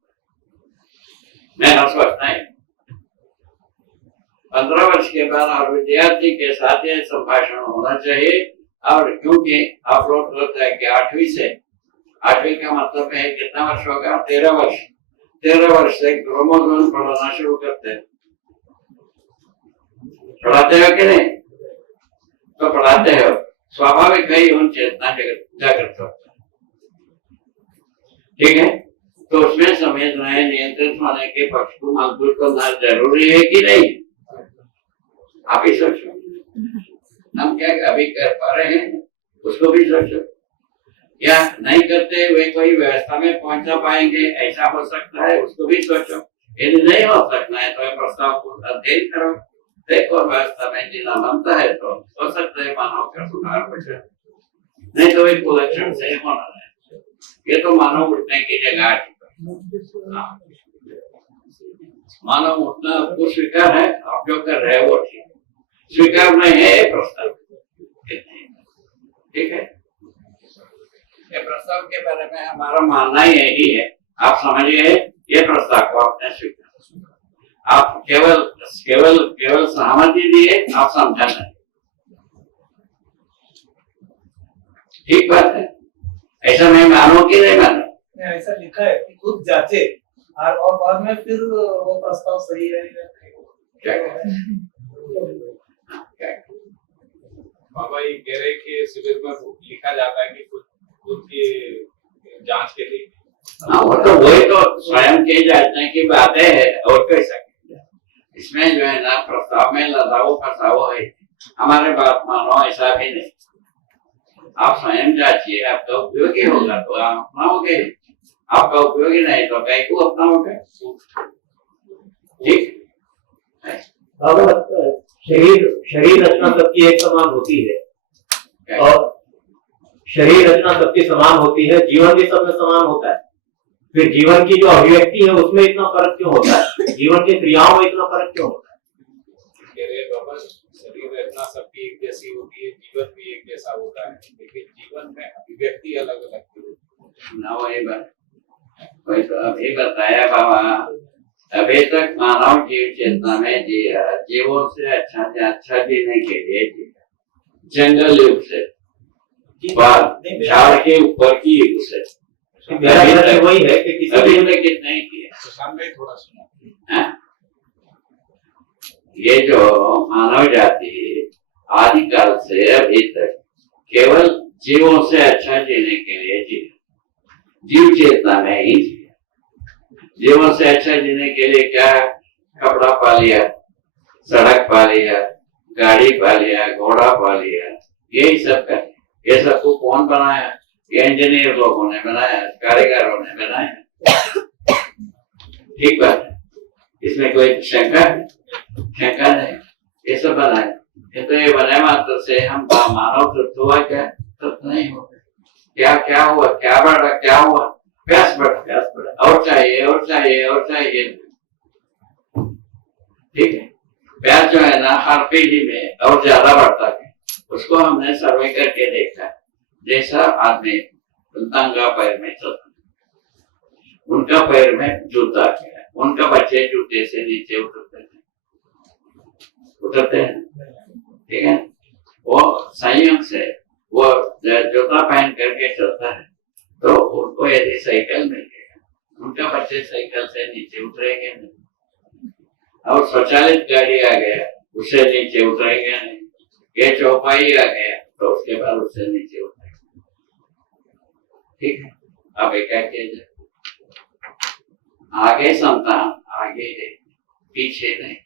मेरा सोचना है 15 वर्ष के बाद हर विद्यार्थी के साथ ये संभाषण होना चाहिए। और क्योंकि आप लोग बोलते हैं कि 8वीं का मतलब है कितना वर्ष होगा? 13 वर्ष। 13 वर्ष से क्रोमोसोम पढ़ाना शुरू करते हैं। पढ़ाते हो कि नहीं? तो पढ़ाते हो, स्वाभाविक है उन चेतना जागृत होता है। ठीक है, तो उसमें संवेदनाएं नियंत्रित होने के पक्ष को मजबूत करना जरूरी है कि नहीं? आप ही सोचो, हम क्या अभी कर पा रहे हैं उसको भी सोचो। या नहीं करते हुए कोई व्यवस्था में पहुंच ना पाएंगे, ऐसा हो सकता है, उसको भी सोचो। यदि नहीं हो सकता है तो प्रस्ताव को अध्ययन करो, देखो व्यवस्था में जीना बनता है तो हो सकता है मानव का सुधार हो जाए, नहीं तो एक कुलक्षण से होना है। ये तो मानव उठने की जगह आ चुका है। मानव उठना आपको स्वीकार है, आप जो कर रहे हैं वो ठीक, स्वीकार नहीं है प्रस्ताव। ठीक है, ये प्रस्ताव के बारे में हमारा मानना यही है। आप समझिए, ये प्रस्ताव को आपने स्वीकार, आप केवल सहमति दिए, आप समझा नहीं। ठीक बात है, ऐसा मैं मानो कि नहीं मानो? ऐसा लिखा है कि खुद जांचे और बाद में फिर वो प्रस्ताव सही है क्या? बाबा ये कह रहे कि शिविर में लिखा जाता है कि खुद की जांच के लिए हाँ, वो तो वही तो स्वयं के जानने की बातें है और कैसा इसमें जो है ना प्रस्ताव में लताओ फसाओ है। हमारे बात मानो ऐसा भी नहीं, आप स्वयं जाचिए, आपका उपयोगी होगा तो आप अपनाओगे, आपका उपयोगी नहीं तो कहीं को अपनाओगे। ठीक शरीर रचना सबकी एक समान होती है और शरीर रचना सबकी समान होती है, जीवन भी सब में समान होता है, फिर जीवन की जो अभिव्यक्ति है उसमें इतना फर्क क्यों होता है, जीवन की क्रियाओं में इतना फर्क क्यों होता है? शरीर रचना सबकी एक जैसी होती है, जीवन भी एक जैसा होता है, लेकिन जीवन में अभिव्यक्ति अलग अलग होती है ना। वही तो अभी बताया बाबा, अभी तक मानव जीव चेतना में जिया, जीवों से अच्छा जीने के लिए जिया, जंगल युग से झाड़ के ऊपर की युग से। मेरा लक्ष्य वही है कि किसी अभी तक कितना ही किया। तो सामने थोड़ा सुना ये जो मानव जाति आदिकाल से अभी तक केवल जीवों से अच्छा जीने के लिए जिया, जीव चेतना में ही जिया। जीवों से अच्छा जीने के लिए क्या, कपड़ा पा लिया, सड़क पा लिया, गाड़ी पा लिया, घोड़ा पा लिया, यही सब कर। ये सबको कौन बनाया? ये इंजीनियर लोगों ने बनाया, कारीगरों ने बनाया। ठीक बात है, इसमें कोई शंका नहीं, ये सब बनाए। तो ये बने मात्र से हम मानव तृप्त हुआ क्या? तृप्त नहीं हुआ। क्या हुआ? क्या बढ़ा? क्या हुआ? प्यास बढ़ा, और चाहिए और चाहिए और चाहिए। ठीक है, प्यास जो है ना हर पीढ़ी में और ज्यादा बढ़ता है। उसको हमने सर्वे करके देखा, जैसा आदमी नंगा पैर में चलता, उनका पैर में जूता है, उनका बच्चे जूते से नीचे उतरते हैं। ठीक है, वो संयोग से वो जूता पहन करके चलता है, तो उनको यदि साइकिल मिल गया, उनका बच्चे साइकिल से नीचे उतरेंगे नहीं। और स्वचालित गाड़ी आ गया, उससे नीचे उतरेंगे नहीं। ये चौपाई आ गया तो उसके बाद उससे नीचे उतरेंगे। ठीक है, अब एक चीज आगे संतान आगे है, पीछे नहीं।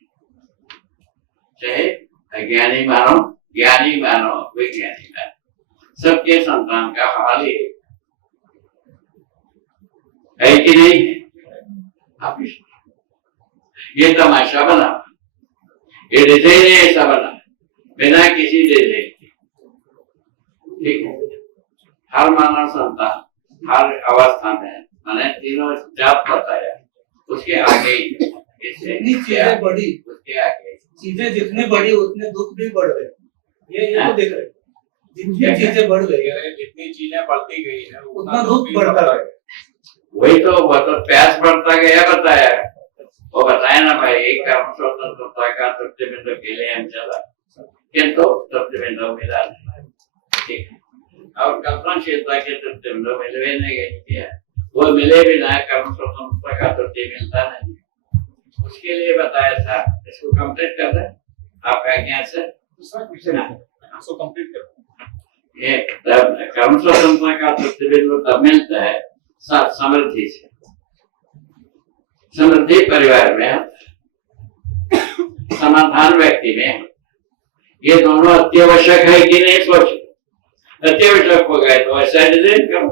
चाहे अज्ञानी मानो, ज्ञानी मानो, विज्ञानी मानो, सबके संतान का हाल ही है कि नहीं है? आप ये तमाशा बना, ये डिजाइन ऐसा बना बिना किसी डिजाइन के। ठीक है, हर मानव संतान हर अवस्था में मैंने तीनों जात बताया, उसके आगे ही जितनी चीजें बढ़ी, उसके आगे चीजें जितनी बढ़ी उतने दुख भी बढ़ रहे। ये तो देख रहे, जितनी चीजें बढ़ गई, जितनी चीजें बढ़ती गई है उतना दुख बढ़ता है। वही तो वो तो प्यास बढ़ता गया बताया, वो बताया ना भाई, एक कर्म स्वतंत्रता का तृप्ति बिंदु के लिए हम चला, किंतु तृप्ति बिंदु मिला नहीं। ठीक है, और कल्पनाशीलता के तृप्ति बिंदु मिलवे नहीं किया, वो मिले बिना कर्म स्वतंत्रता का तृप्ति मिलता नहीं। उसके लिए बताया था, इसको कंप्लीट कर दें आपका ज्ञान से। इसको कंप्लीट कर। ये कर्म स्वतंत्रता का तृप्ति बिंदु तब मिलता है समृद्धि से। समृद्धि परिवार में, समाधान व्यक्ति में, ये दोनों अत्यावश्यक है कि नहीं? सोचो, अत्यावश्यक हो गए तो ऐसा डिजाइन करो,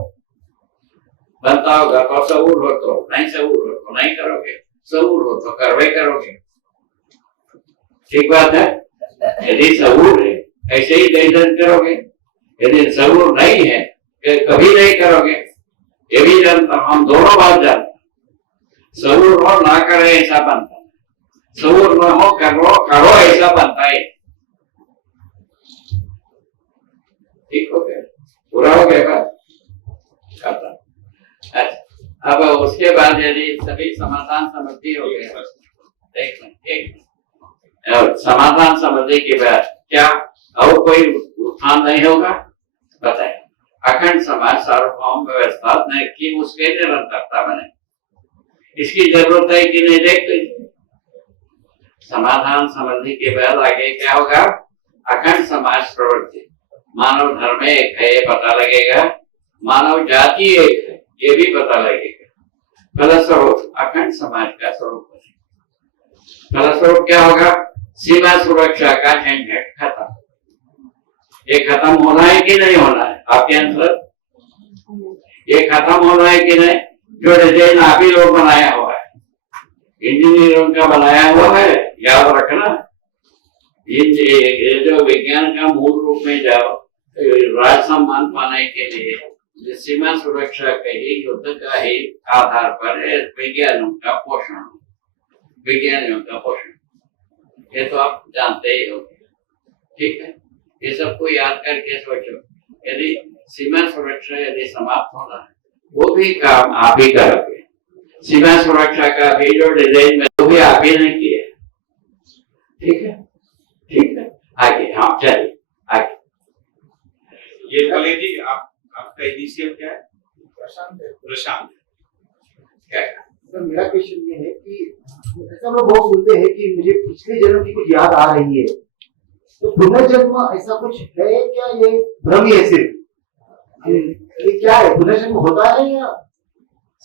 बनता होगा तो सबूर हो तो नहीं, सबूर हो तो नहीं करोगे, सबूर हो तो करवे करोगे। ठीक बात है। यदि सबूर है ऐसे ही डिजाइन करोगे, यदि सबूर नहीं है कभी नहीं करोगे। ये भी जानता हूं, हम दोनों बात जानते, सबूर हो ना करे ऐसा बनता है, सबूर न हो करो ऐसा बनता है। ठीक हो गया, पूरा हो गया बात। अच्छा, अब उसके बाद यदि सभी समाधान समृद्धि हो गया, देख लें और समाधान समृद्धि के बाद क्या और कोई उत्थान नहीं होगा? बताए, अखंड समाज सार्वभौम व्यवस्था ने की उसके निरंतरता बने, इसकी जरूरत है कि नहीं? देख लीजिए, समाधान समृद्धि के बाद आगे क्या होगा? अखंड समाज प्रवृत्ति, मानव धर्म एक है ये पता लगेगा, मानव जाति एक है ये भी पता लगेगा। फलस्वरूप अखंड समाज का स्वरूप है। फलस्वरूप क्या होगा? सीमा सुरक्षा का झंझट खत्म। ये खत्म होना है कि नहीं होना है? आपके आंसर, ये खत्म होना है कि नहीं? जो डिजाइन आप ही लोग बनाया हुआ है, इंजीनियरों का बनाया हुआ है, याद रखना। ये जो विज्ञान का मूल रूप में जाओ, राज सम्मान पाने के लिए सीमा सुरक्षा के ही, युद्ध का ही आधार पर है विज्ञानों का पोषण, विज्ञानियों का पोषण। ये तो आप जानते ही हो, ठीक है? ये सबको याद करके सोचो, यदि सीमा सुरक्षा यदि समाप्त होना है, वो भी काम आप ही करोगे। सीमा सुरक्षा का भी जो डिजाइन में, वो भी आप ही ने किया, ठीक है? ठीक है, आगे। हाँ, चलिए आगे। ये बोले जी, आपका इनिशियल क्या है? प्रशांत। क्या? तो मेरा क्वेश्चन ये है कि ऐसा लोग बहुत सुनते हैं कि मुझे पिछले जन्म की कुछ याद आ रही है, तो पुनर्जन्म ऐसा कुछ है क्या? ये भ्रम ही है सिर्फ? ये क्या है? पुनर्जन्म होता है या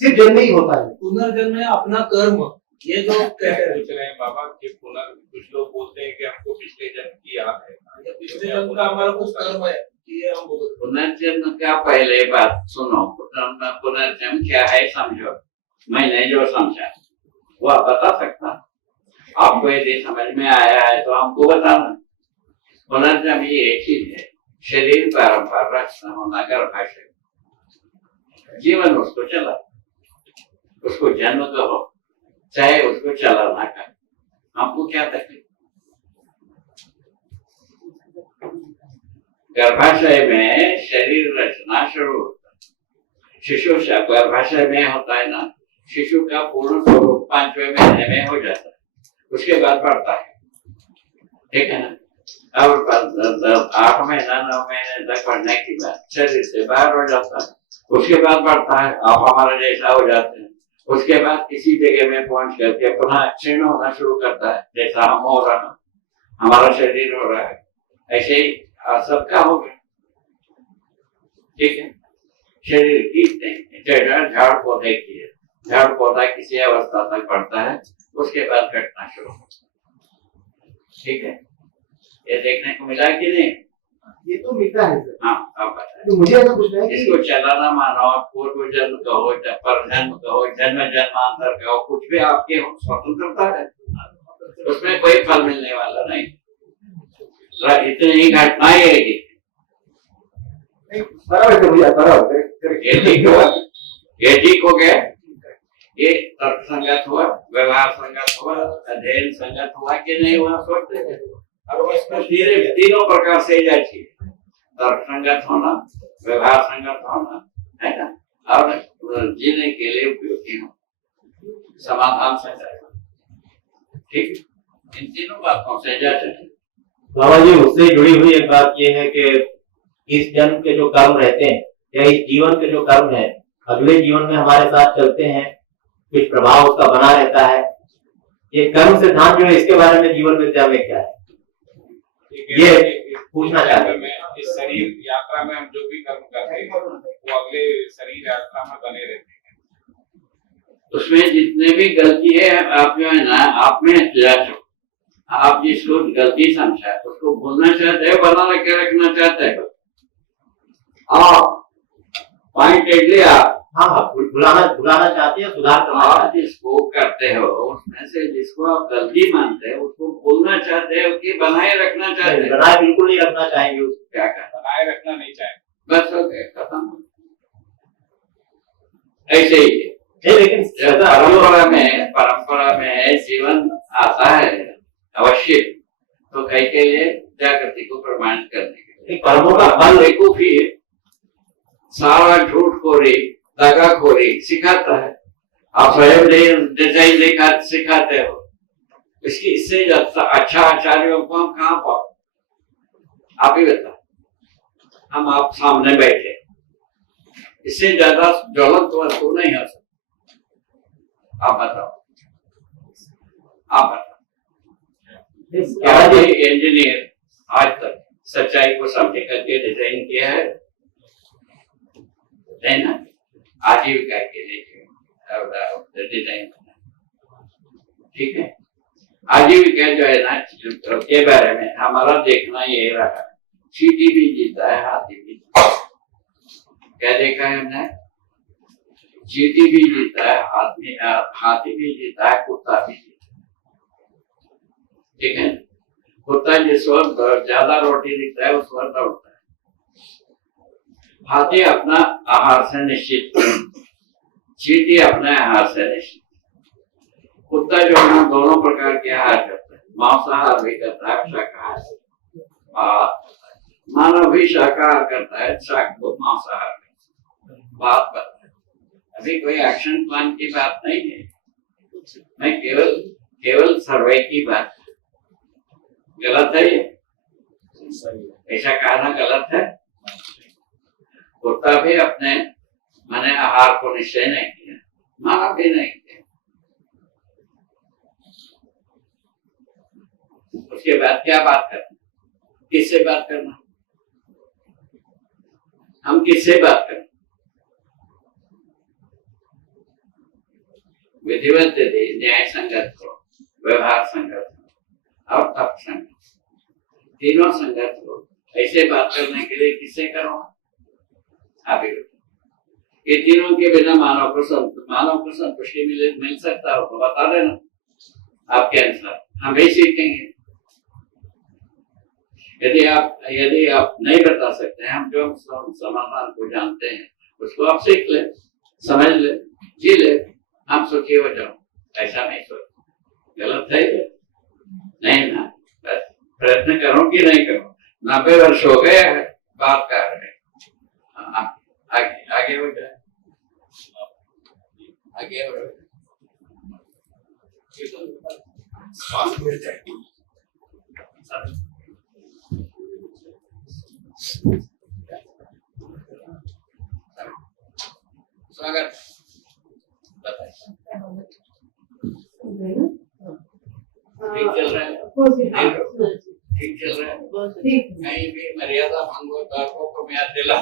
सिर्फ जन्म ही होता है? पुनर्जन्म है अपना कर्म, ये जो कहते हैं। पूछ रहे हैं बाबा कि कुछ लोग बोलते हैं कि हमको पिछले जन्म की याद है, ये पिछले जन्म का हमारा कुछ कर्म है, ये हम भुगत। पुनर्जन्म का पहले बात सुनो, पुनर्जन्म क्या है समझो। मैंने जो समझा वो आप बता सकता, आपको यदि समझ में आया है तो हमको बताना। पुनर्जन्म ये एक चीज है, शरीर परंपरा होना, गर्भाशय जीवन उसको चला, उसको जन्म कहो चाहे उसको चलाना का, हमको क्या तकलीफ? गर्भाशय में शरीर रचना शुरू होता है। शिशु गर्भाशय में होता है ना, शिशु का पूर्ण स्वरूप 5वें महीने में हो जाता है, उसके बाद बढ़ता है, ठीक है ना? अब 8 महीना 9 महीने तक बढ़ने के बाद शरीर से बाहर हो जाता है, उसके बाद बढ़ता है, आप हमारा जैसा हो जाते हैं। उसके बाद किसी जगह में पहुंच करके पुनः क्षीण होना शुरू करता है, जैसा हम हो रहा, हमारा शरीर हो रहा है, ऐसे ही सबका होगा, ठीक है? शरीर की झाड़ पौधे की है, झाड़ पौधा किसी अवस्था तक बढ़ता है, उसके बाद घटना शुरू होता है, ठीक है? ये देखने को मिला कि नहीं? ये तो मिलता है सर। हाँ, अब बताएं। तो मुझे ऐसा पूछना है कि इसको चलाना मानो, पूर्व जन्म कहो, पर जन्म कहो, जन्म जन्मांतर कहो, कुछ भी आपके स्वतंत्रता है, उसमें कोई फल मिलने वाला नहीं। इतनी ही घटनाएं है कि बराबर मुझे बराबर ये ठीक हुआ, ये ठीक हो गया। ये तर्क संगत हुआ, व्यवहार संगत हुआ, अध्ययन संगत हुआ कि नहीं हुआ, सोचते हैं। अब इसमें धीरे तीनों प्रकार से जाती है, तर्क संगत होना, व्यवहार संगत होना, है ना, और जीने के लिए उपयोगी हो, समाधान संगत, ठीक है? इन तीनों बातों से जाते हैं। बाबा जी, उससे जुड़ी हुई एक बात ये है कि इस जन्म के जो कर्म रहते हैं या इस जीवन के जो कर्म है, अगले जीवन में हमारे साथ चलते हैं, कुछ प्रभाव उसका बना रहता है। ये कर्म सिद्धांत जो है, इसके बारे में जीवन विद्या में क्या है, ये पूछना चाहते हैं। इस शरीर यात्रा में हम जो भी कर्म करते हैं वो अगले शरीर यात्रा में बने रहते हैं। उसमें जितने भी गलती है, आप जो है ना, आप में जांचो। आप जिसको गलती समझा उसको भूलना चाहते हो, बना के रखना चाहते हो, आप पॉइंटेडली आप हाँ, भुलाना चाहते हैं, सुधार करना आप चाहते हैं। जिसको करते हो उसमें से जिसको आप गलती मानते हो उसको भूलना चाहते हो कि बनाए रखना चाहते हो? बनाए बिल्कुल नहीं रखना चाहेंगे उसको। क्या करना? बनाए रखना नहीं चाहे, बस हो गया, खत्म। ऐसे ही है। नहीं, लेकिन जब परंपरा में जीवन आता है अवश्य, तो कई के लिए जागृति को प्रमाणित करने के लिए कर्मों का फल बेवकूफी है, सारा झूठ खोरी दगाखोरी सिखाता है। आप स्वयं डिजाइन सिखाते हो, इसकी इससे अच्छा आचार्यों को हम कहाँ पाओ? आप ही बताओ, हम आप सामने बैठे, इससे ज्यादा ज्वलंत वस्तु नहीं हो सकता। आप बताओ, आप बताओ। क्या इंजीनियर आज तक सच्चाई को समझ करके डिजाइन किया है? नहीं ना, आजीविका के लिए डिजाइन करना। ठीक है, आजीविका जो है ना के बारे में हमारा देखना ये रहा, चींटी भी जीता है, हाथी भी जीता है। क्या देखा है हमने? चींटी भी जीता है, हाथी भी जीता है, कुत्ता भी जीता है। ठीक है, कुत्ता जिस वक्त ज्यादा रोटी दिखता है उस वक्त दौड़ता है। हाथी अपना आहार से निश्चित, चींटी अपने आहार से निश्चित। कुत्ता जो है दोनों प्रकार के आहार करता है, मांसाहार भी करता है, शाकाहार। मानव भी शाकाहार करता है, मांसाहार बात करता है। अभी कोई एक्शन प्लान की बात नहीं है, मैं केवल सर्वे की बात। गलत है ये? ऐसा कहना गलत है? कुत्ता भी अपने मैंने आहार को निश्चय नहीं किया, मानव भी नहीं किया। उसके बाद क्या बात करना, किससे बात करना, हम किससे बात करें? विधिवत यदि न्याय संगत हो, व्यवहार संगत हो और तर्क संगत, तीनों संगत हो, ऐसे बात करने के लिए किससे करो? आप ये तीनों के बिना मानव को संतुष्टि मिल सकता हो तो बता देना आपके अनुसार, हम भी सीखेंगे। यदि आप नहीं बता सकते हैं, हम जो समाधान को जानते हैं उसको आप सीख ले, समझ ले, जी ले, हम सुखी हो जाओ। ऐसा नहीं सोच, गलत है ये? नहीं ना, बस प्रयत्न करो कि नहीं करो। 90 वर्ष हो गए हैं बात कर रहे हैं, आगे हो जाए, आगे हो जाए। स्वागत, ठीक चल रहा है, ठीक चल रहा है, कहीं भी मर्यादा भंग को मैं दिला।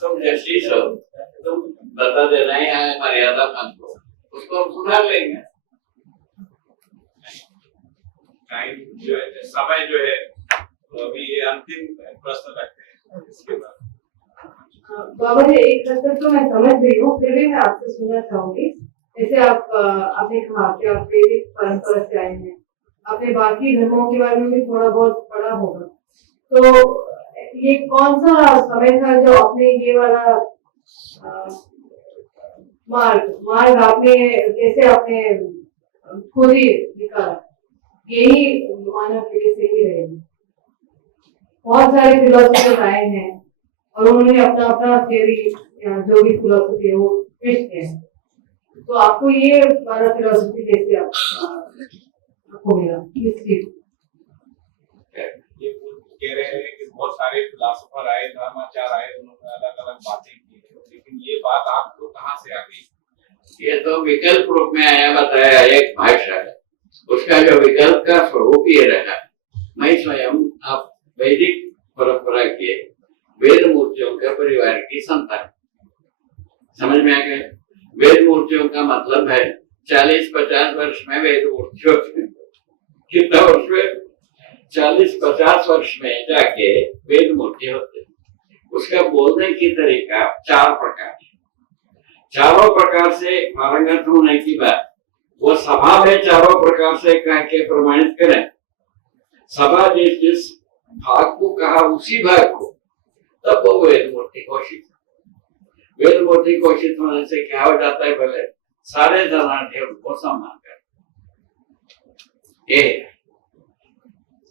तुम जस्टिस हो, तुम बता देना ही है मर्यादा भंग को, उसको हम सुधार लेंगे। टाइम जो है, समय जो है, तो अभी ये अंतिम प्रश्न रखते हैं, इसके बाद बाबा जी एक प्रश्न तो मैं समझ गई हूँ, फिर भी मैं आपसे सुनना चाहूंगी। जैसे आपने कहा कि आप वैदिक परंपरा से आए हैं, आपने बाकी धर्मों के बारे में भी थोड़ा बहुत पढ़ा होगा, तो ये कौन सा समय था जो आपने ये वाला मार्ग आपने कैसे आपने खुद ही निकाला? यही मानव पीढ़ी से ही रहेगी। बहुत सारे फिलोसफर आए हैं और उन्होंने अपना अपना थ्योरी जो भी फिलोसफी है वो पेश किया है, तो आपको ये वाला फिलोसफी कैसे आपको मिला? ये कह रहे हैं कि बहुत सारे फिलोसफर आए, धर्माचार्य आए, उन्होंने अलग अलग बातें की, लेकिन ये बात आपको कहाँ से आ गई? ये तो विकल्प रूप में आया, बताया एक भाषा है, उसका जो विकल्प का स्वरूप ये रहा। मैं स्वयं आप वैदिक परंपरा के वेद मूर्तियों के परिवार की संतान, समझ में आ गए? वेद मूर्तियों का मतलब है 40-50 वर्ष में वेद मूर्तियों कितना वर्ष में 40-50 वर्ष में जाके वेद मूर्ति होते। उसका बोलने की तरीका 4 प्रकार, चारों प्रकार से पारंगत होने की बात वो सभा में चारों प्रकार से कह के प्रमाणित करें। सभा जिस भाग को कहा उसी भाग को, तब वो वेद मूर्ति घोषित। वेद मूर्ति घोषित होने से क्या हो जाता है? भले सारे धर्मार्थी उनको सम्मान कर,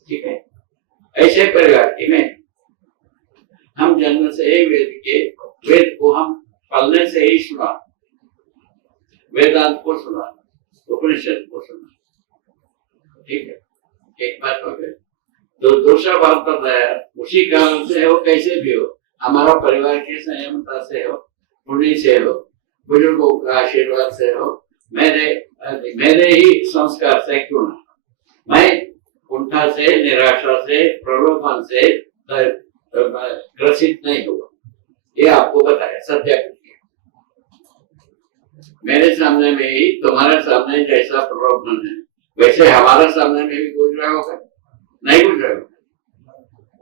ठीक है। ऐसे परिवार की में हम जन्म से ही वेद को हम पढ़ने से ही सुना, वेदांत को सुना, उपनिषद को सुना, ठीक है। एक बात हो गई। तो दूसरा बात बताया, उसी कारण से हो, कैसे भी हो, हमारा परिवार की संयमता से हो, पुण्य से हो, बुजुर्गों का आशीर्वाद से हो, मेरे ही संस्कार से क्यों ना, मैं कुंठा से, निराशा से, प्रलोभन से ग्रसित नहीं हुआ। ये आपको बताया, सत्यापित किया। मेरे सामने में ही तुम्हारे सामने जैसा प्रलोभन है वैसे हमारे सामने में भी गुजरा होगा, नहीं गुजरा होगा,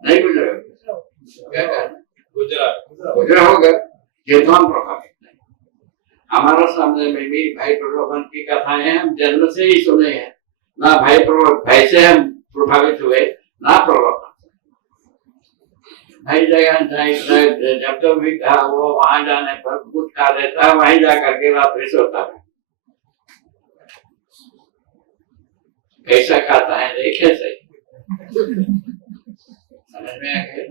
नहीं गुजरा होगा, क्या कहना गुजरा होगा, ये तो हम प्रभावित नहीं। हमारा सामने में भी भाई प्रलोभन की कथाएं हम जन्म से ही सुने हैं, ना भाई से हम प्रभावित हुए ना प्रलोभन। भाई जब तो भी कहा वो वहां जाने पर कुछ खा लेता है, वहीं जाकर के रात्रि सोता है। कैसा खाता है देखे सही, समझ में आ गया।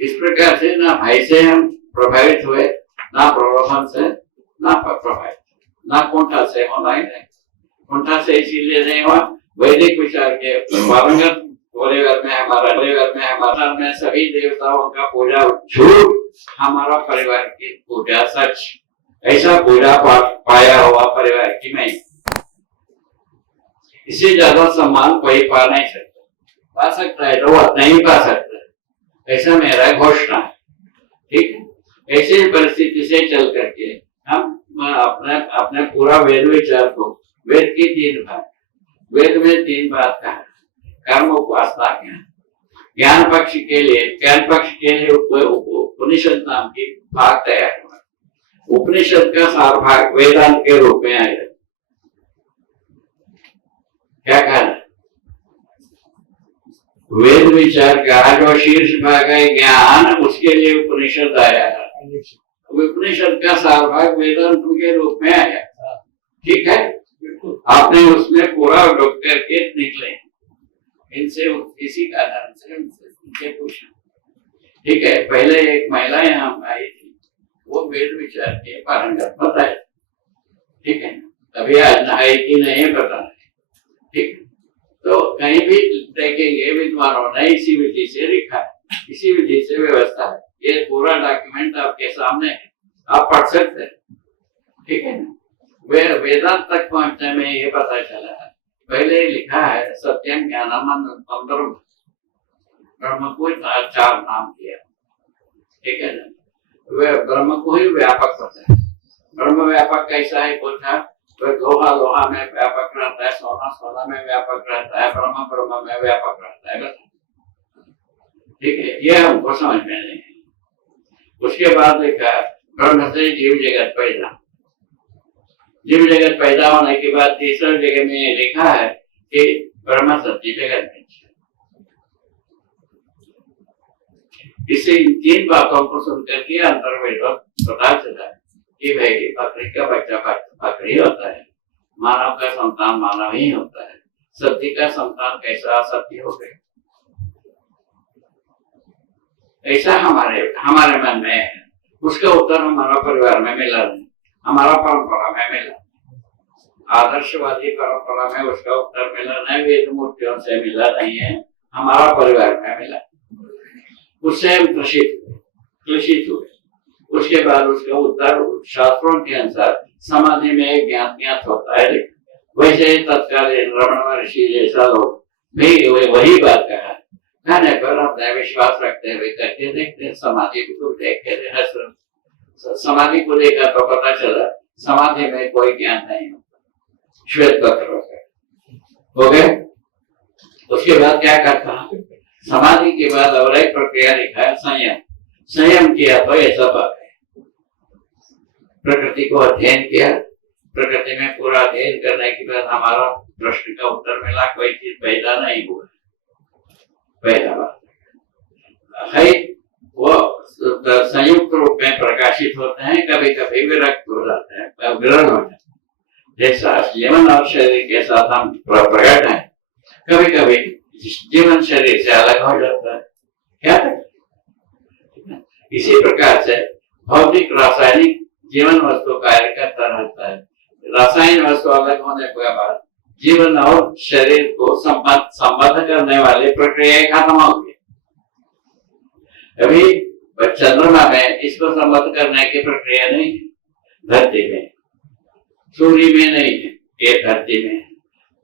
इस प्रकार से ना भाई से हम प्रभावित हुए, ना प्रलोभन से, ना प्रभावित, ना कुंठा से होना ही नहीं। कुंठा से इसीलिए नहीं हुआ, वैदिक विचार के पारंगत परिवार में हमारा में सभी देवताओं का पूजा झूठ, हमारा परिवार की पूजा सच। ऐसा पूजा पाया हुआ परिवार की नहीं, इससे ज्यादा सम्मान कोई पा नहीं सकता, पा सकता है तो वो नहीं पा सकता, ऐसा मेरा घोषणा है। ठीक है, ऐसी परिस्थिति से चल करके हम अपने पूरा वेद विचार को, वेद की 3 भाग, वेद में 3 बात कहा, कर्म, उपासना, ज्ञान पक्ष के लिए उपनिषद नाम की भाग तैयार हुआ। उपनिषद का सार भाग वेदांत के रूप में आया। क्या कहना, वेद विचार का जो शीर्ष भाग है ज्ञान, उसके लिए उपनिषद आया है। उपनिषद का सार भाग वेदांत के रूप में आया। ठीक है, आपने उसमें पूरा डूब करके निकले, इनसे इसी कारण से उनसे पूछा। ठीक है, पहले एक महिला यहाँ आई थी, वो वेद विचार के पारंगत बताए। ठीक है, अभी आज नहाई की नहीं पता नहीं। ठीक, तो कहीं भी देखेंगे विद्वानों ने इसी विधि से लिखा है, इसी विधि से व्यवस्था है। ये पूरा डॉक्यूमेंट आपके सामने है, आप पढ़ सकते हैं। ठीक है, वेदांत तक पहुंचने में ये पता चला है, पहले लिखा है सत्यम ज्ञानम अनंतरम, ब्रह्म को 4 नाम किया। ठीक है ना, वे ब्रह्म को ही व्यापक होता है। ब्रह्म व्यापक कैसा है पूछा, वह लोहा में व्यापक रहता है, सोना में व्यापक रहता है, ब्रह्म में व्यापक रहता है। ठीक है, ये हमको समझ में नहीं है। उसके बाद लिखा ब्रह्म से जीव जगत पैदा, जीव जगत पैदा होने के बाद तीसरी जगह में लिखा है कि ब्रह्म सत्य जगत में। इससे इन 3 बातों को सुनकर के अंतर्वेद पता चला कि भाई बकरी का बच्चा बकरी होता है, मानव का संतान मानव ही होता है, सत्य का संतान कैसा असत्य हो गया, ऐसा हमारे मन में है। उसका उत्तर हमारा परिवार में मिला नहीं, हमारा परंपरा में मिला, आदर्शवादी परंपरा में उसका उत्तर मिला नहीं, वेद मूर्तियों से मिला नहीं है, हमारा परिवार में मिला। उससे हम क्लेशित हुए। उसके बाद उसका उत्तर शास्त्रों के अनुसार समाधि में ज्ञात होता है। वैसे ही तत्कालीन रमण महर्षि जैसा लोग भी वही बात कहा, कहने पर अपने विश्वास रखते हुए करके देखते, समाधि को देखते, समाधि को देखा तो पता चला समाधि में कोई ज्ञान नहीं होता, श्वेत पत्र हो गए। उसके बाद क्या करता, समाधि के बाद और एक प्रक्रिया लिखा है संयम किया तो ऐसा बात है। प्रकृति को अध्ययन किया, प्रकृति में पूरा अध्ययन करने के बाद हमारा प्रश्न का उत्तर मिला, कोई चीज पैदा नहीं हुआ, पहला बात है। वो संयुक्त रूप में प्रकाशित होते हैं, कभी कभी विरक्त हो जाते हैं, विरल हो जाते हैं। जैसा जीवन और शरीर के साथ हम प्रकट हैं, कभी कभी जीवन शरीर से अलग हो जाता है। क्या है? इसी प्रकार से भौतिक रासायनिक जीवन वस्तु कार्य करता रहता है। रासायनिक वस्तु अलग होने के बाद जीवन और शरीर को संबद्ध करने वाली प्रक्रिया खत्म हो गई। अभी चंद्रमा में इसको संबद्ध करने की प्रक्रिया नहीं है, धरती में, सूर्य में नहीं है, ये धरती में,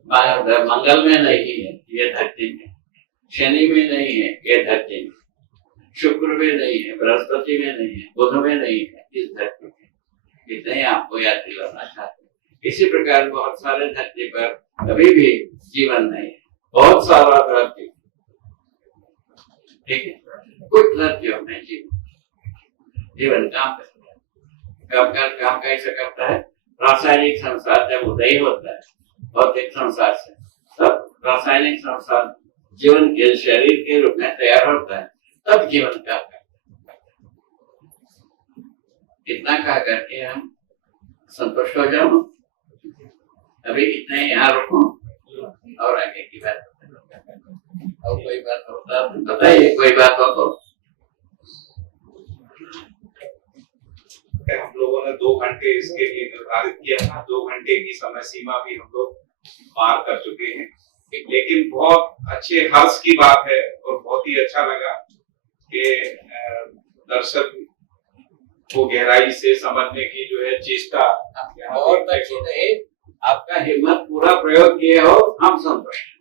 मंगल में नहीं है, ये धरती में, शनि में नहीं है, ये धरती में, शुक्र में नहीं है, बृहस्पति में नहीं है, बुध में नहीं है, इस धरती में। इतना ही आपको याद दिलाना चाहते हैं। इसी प्रकार बहुत सारे धरती पर अभी भी जीवन नहीं है, बहुत सारा धरती, ठीक है, कुछ धरतियों में जीवन काम काम कैसे करता है। रासायनिक संसार जब उदय होता है भौतिक संसार से, तब रासायनिक संसार जीवन के शरीर के रूप में तैयार होता है, तब जीवन काम करता है। इतना कह करके हम संतुष्ट हो जाओ। अभी इतने यहाँ रुको और आगे की बात और कोई बात होता है बताइए, कोई बात हो तो। हम लोगों ने 2 घंटे इसके लिए निर्धारित किया था, 2 घंटे की समय सीमा भी हम लोग पार कर चुके हैं, लेकिन बहुत अच्छे हर्ष की बात है और बहुत ही अच्छा लगा कि दर्शक को गहराई से समझने की जो है चेष्टा और अच्छी नहीं, आपका हिम्मत पूरा प्रयोग किए हो, हम संतुष्ट।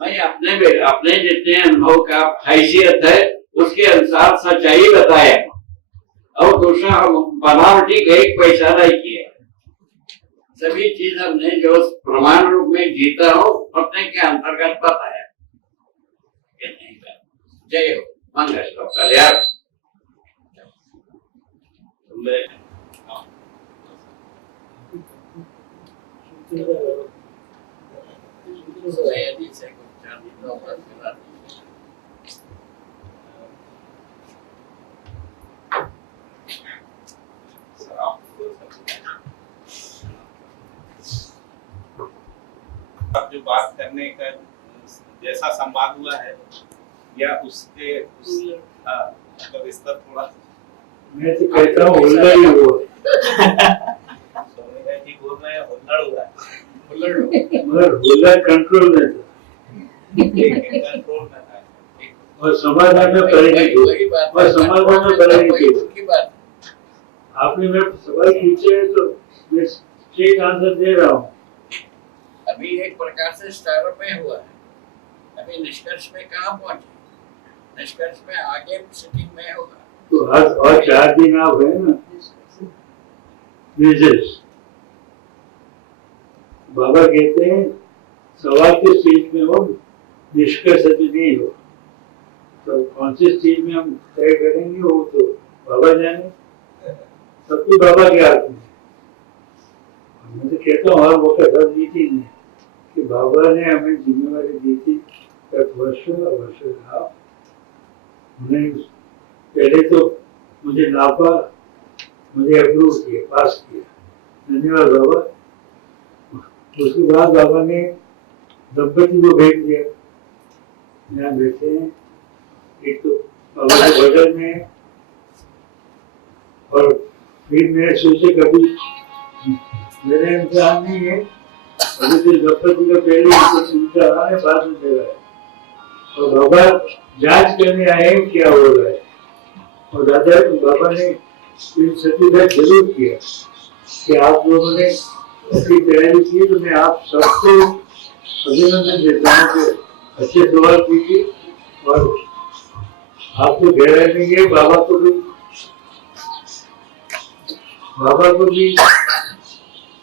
मैं अपने जितने अनुभव का हैसियत है उसके अनुसार सच्चाई बताया और दूसरा बनावटी एक पैसा नहीं किया। सभी चीज हमने जो प्रमाण रूप में जीता हो अपने के अंतर्गत बताया। जय हो, मंगल हो, कल्याण। अब जो बात करने का जैसा संवाद हुआ है या उसके मतलब स्तर थोड़ा मैं तो कहता हूँ हुल्लड़ ही हुआ। सोनी जी बोल रहे हैं हुल्लड़ हुआ है, मगर हुल्लड़ कंट्रोल में था कंट्रोल में था और समाधान में परेशानी हुई और समाधान में परेशानी हुई। आपने मेरे सवाल पूछे हैं तो मैं स्ट्रेट आंसर दे रहा हूँ। अभी एक प्रकार से स्टार्टअप में हुआ है, अभी निष्कर्ष में कहाँ पहुंचे, निष्कर्ष में आगे सिटिंग में होगा। तो आज और 4 दिन आप है ना विजिट। बाबा कहते हैं सवाल के स्टेज में हो, निष्कर्ष अभी नहीं हो, तो कौन सी स्टेज में हम तय करेंगे वो तो बाबा जाने, सबके बाबा के हाथ में। मैं तो कहता हूँ हर वक्त हर मीटिंग में कि बाबा ने हमें जिम्मेवारी दी थी वर्ष आप उन्हें पहले तो मुझे नापा, मुझे अप्रूव किया, पास किया, धन्यवाद बाबा। उसके बाद बाबा ने दंपति को भेज दिया, यहाँ बैठे हैं, एक तो बाबा के बगल में, और फिर मैंने सोचे कभी मेरे इंसान नहीं है, अभी तो दंपति का पहले सुनता है बाद में दे रहा है, और बाबा जांच करने आए क्या हो रहा है। और दादा बाबा ने सर्टिफाइड जरूर किया कि आप लोगों ने अच्छी तैयारी की, तो मैं आप सबको अभिनंदन देता हूँ कि अच्छे सवाल कीजिए और आपको गहराई देंगे। बाबा को भी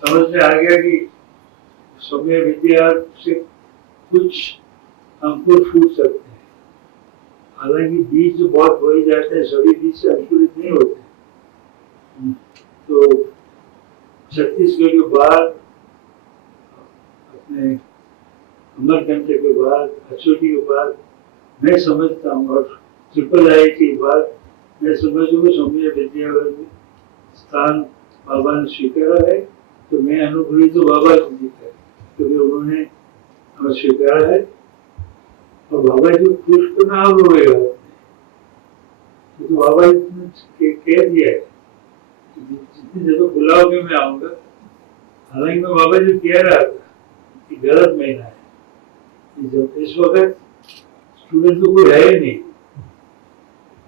समझ में आ गया कि समय विद्या से कुछ अंकुर फूट सकते हैं, हालांकि बीज जो बहुत बोए जाते हैं सभी बीज से अंकुरित नहीं होते। तो छत्तीसगढ़ के बाद, अपने अमरकंटक के बाद, अछोटी के बाद मैं समझता हूँ, और III के बाद मैं समझूँ समय विद्या में स्थान बाबा ने स्वीकारा है, तो मैं अनुभवी तो बाबा को जीता है क्योंकि उन्होंने हमें स्वीकारा है। और बाबा जी खुश तो ना होगा, तो बाबा ने कह दिया है जितनी जगह बुलाओगे मैं आऊंगा। हालांकि मैं बाबा जी कह रहा था कि गलत महीना है, जब इस वक्त स्टूडेंट तो कोई है ही नहीं,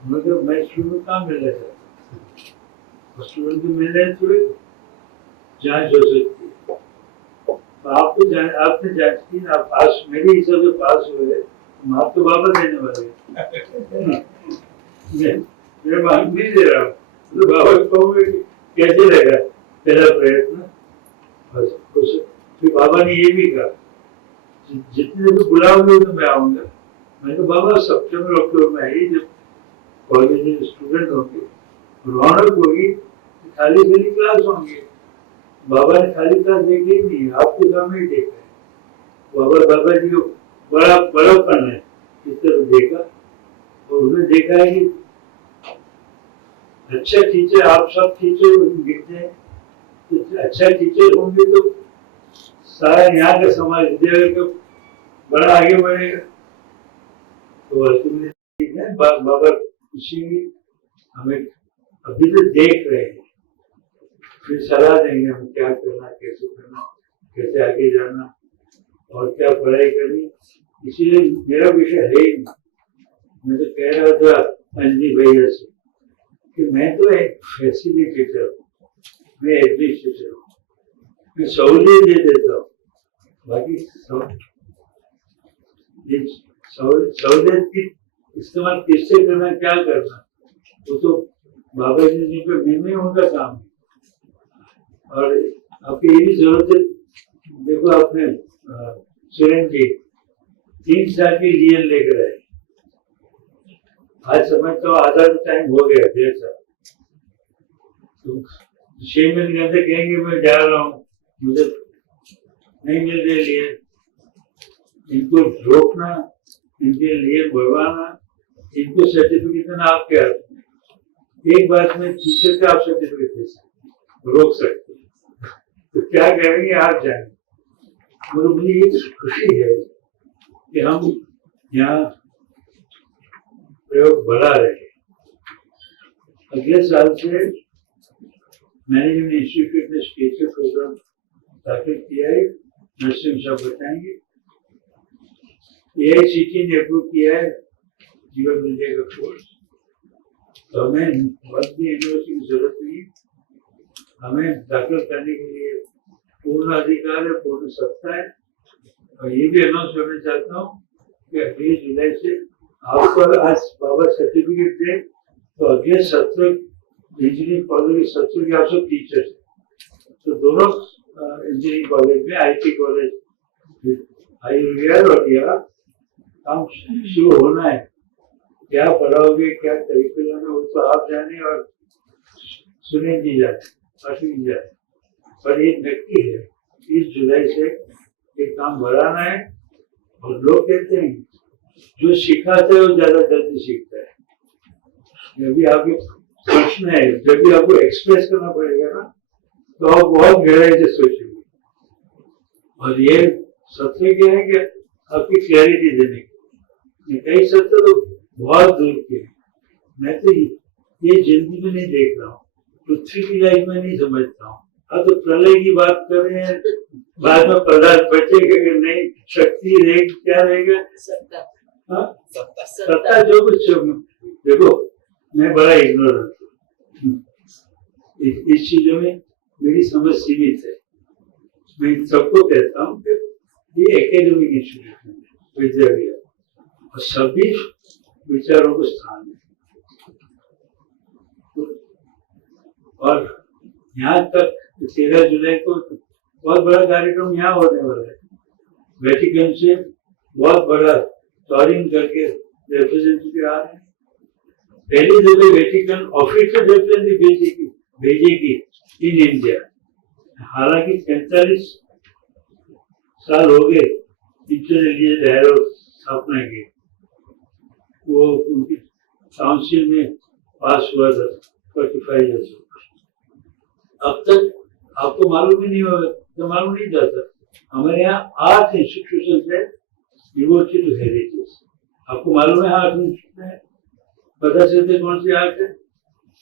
मतलब मैं स्टूडेंट कहाँ मिलना चाहता, स्टूडेंट को मिलने थोड़े जांच हो सकती है। तो आपको आपने जांच की, आप पास मेरे हिसाब से पास हुए, मार्क तो बाबा देने वाले मेरे मार्क नहीं दे रहा हूँ, तो बाबा कहूँगे कि कैसे लगा तेरा प्रयत्न? बस कुछ फिर बाबा ने ये भी कहा, जितने भी बुलाओगे तो मैं आऊंगा। मैंने कहा बाबा सितंबर अक्टूबर में आई, जब कॉलेज में स्टूडेंट होंगे, रौनक होगी, खाली खाली क्लास होंगे। बाबा ने खाली क्लास देखी ही नहीं, आपके सामने ही देखा है। बाबा जी को बड़ा बड़ापन है, इस तरह देखा, और उन्हें देखा है कि अच्छा टीचर, आप सब टीचर दिखते हैं, तो अच्छा टीचर होंगे तो सारा यहाँ का समाज विद्यालय का बड़ा आगे बढ़ेगा। तो अल्टीमेटली बाबा खुशी हमें अभी तो देख रहे हैं, फिर सलाह देंगे हम क्या करना, कैसे करना, कैसे आगे जाना और क्या पढ़ाई करनी। इसीलिए मेरा विषय है ही नहीं। मैं तो कह रहा था अंजलि भैया से कि मैं तो एक फैसिलिटेटर हूँ, मैं एडमिनिस्ट्रेटर हूँ, मैं सहूलियत दे देता हूँ, बाकी सहूलियत की इस्तेमाल किससे करना, क्या करना, वो तो बाबा जी पे नहीं उनका काम है। और आपकी ये भी जरूरत है, देखो आपने सुरेंद्र जी 3 साल की लीएन लेकर आए, आज समझता हूँ आधा तो टाइम हो गया, 1.5 साल। तो 6 महीने के अंदर कहेंगे मैं जा रहा हूँ, मुझे नहीं मिल रही लीएन। इनको रोकना, इनके लिए बढ़वाना, इनको सर्टिफिकेट देना आपके हाथ में। एक बात में टीचर का आप सर्टिफिकेट दे सकते, रोक सकते, तो क्या करेंगे आप जाएंगे। मगर मुझे ये खुशी है कि हम यहाँ प्रयोग बढ़ा रहे हैं। अगले साल से मैनेजमेंट इंस्टीट्यूट में स्पेशल प्रोग्राम दाखिल किया है, नर्सिंग साहब बताएंगे। AICTE ने अप्रूव किया है जीवन विद्या का कोर्स, तो हमें यूनिवर्सिटी की जरूरत नहीं, हमें दाखिल करने के लिए पूर्ण अधिकार है, पूर्ण सत्ता है। और ये भी अनाउंस करना चाहता हूँ कि 1 जुलाई से आपको आज बाबा सर्टिफिकेट दे तो अगले सत्र इंजीनियरिंग कॉलेज के सत्र के आप सब टीचर्स, तो दोनों इंजीनियरिंग कॉलेज में IT कॉलेज IUVR और यहाँ काम शुरू होना है। क्या पढ़ाओगे, क्या करिकुलम है, वो तो आप जाने और सुरेंद्र जी जाने, अश्विन जी जाने। पर एक व्यक्ति है, 30 जुलाई से ये काम बढ़ाना है। और लोग कहते हैं जो सिखाता है वो ज्यादा जल्दी सीखता है। जब भी आपके प्रश्न है, जब भी आपको एक्सप्रेस करना पड़ेगा ना, तो आप बहुत गहराई से सोचेंगे। और ये सत्र क्या है कि आपकी क्लैरिटी देने के, कई सत्र तो बहुत दूर के। मैं तो ये जिंदगी में नहीं देख रहा हूँ, पृथ्वी की लाइफ में नहीं समझता हूँ। हाँ तो प्रलय की बात कर रहे हैं, बाद में पदार्थ बचेगा कि नहीं, शक्ति रहेगी, क्या रहेगा, सत्ता जो कुछ। देखो मैं बड़ा इग्नोरेंट हूँ इस चीजों में, मेरी समझ सीमित है। मैं सबको कहता हूँ कि ये एकेडमिक इंस्टीट्यूशन है, विद्यालय, और सभी विचारों को स्थान है। और यहाँ तक 13 जुलाई को बहुत बड़ा कार्यक्रम यहाँ होने वाला है। वेटिकन से बहुत बड़ा टूरिंग करके रिप्रेजेंटेटिव आ रहे हैं। पहली जगह वेटिकन ऑफिशियल रिप्रेजेंटेटिव भेजेगी इन इंडिया। हालांकि 45 साल हो गए इंटरनेशनल डायलॉग स्थापना के, वो उनकी काउंसिल में पास हुआ था 45 ईयर्स। अब तक आपको मालूम ही नहीं होगा, तो मालूम नहीं जाता। हमारे यहाँ 8 इंस्टीट्यूशन है डिवोटेड टू हेरिटेज। आपको मालूम है 8 इंस्टीट्यूशन है? पता चलते कौन सी 8 है?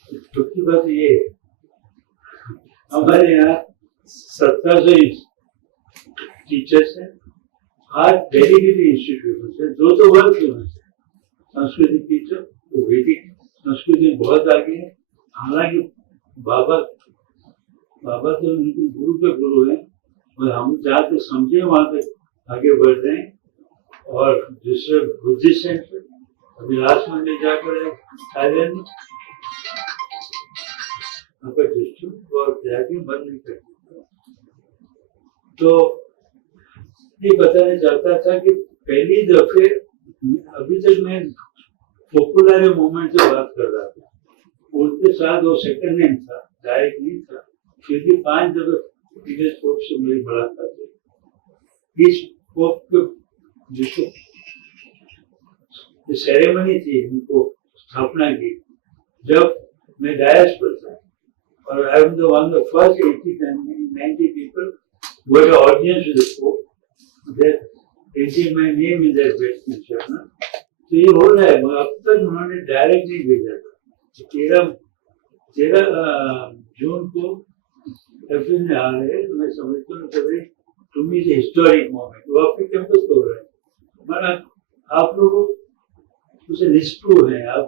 दुखी बात ये है, हमारे यहाँ 1700 टीचर्स हैं, 8 डेडिकेटेड इंस्टीट्यूशन है, 2 वर्ग के होने से। संस्कृत टीचर वो वैदिक संस्कृति बहुत आगे है। हालांकि बाबा तो उनके गुरु के गुरु हैं, और हम जहाँ तक समझे वहां तक आगे बढ़ रहे हैं। और दूसरे बुद्धिस्ट सेंटर अभी लास्ट मंडे जाकर थाईलैंड में आपका डिस्ट्रिक्ट और जाके बंद नहीं कर देता। तो ये बताना चाहता था कि पहली दफे अभी तक मैं पॉपुलर मूवमेंट से बात कर रहा था, उसके साथ वो सेकंड नेम था, डायरेक्ट नहीं था, फिर भी 5 दफे पोप से मेरी मुलाकात हुई। इस पोप के जिसको सेरेमनी थी उनको स्थापना की, जब मैं डायस पर था, और I am the one of first 80-90 people who had audience with the Pope, that printing my name in their Westminster ना, तो ये हो रहा है। अब तक उन्होंने डायरेक्ट नहीं भेजा था। 13 जून को एप्रिल में आ रहे हैं, तो मैं समझता हूँ कभी to me the historic moment वो आपके कैंपस को हो रहा है। हमारा आप लोगों उसे निष्ठुर हैं, आप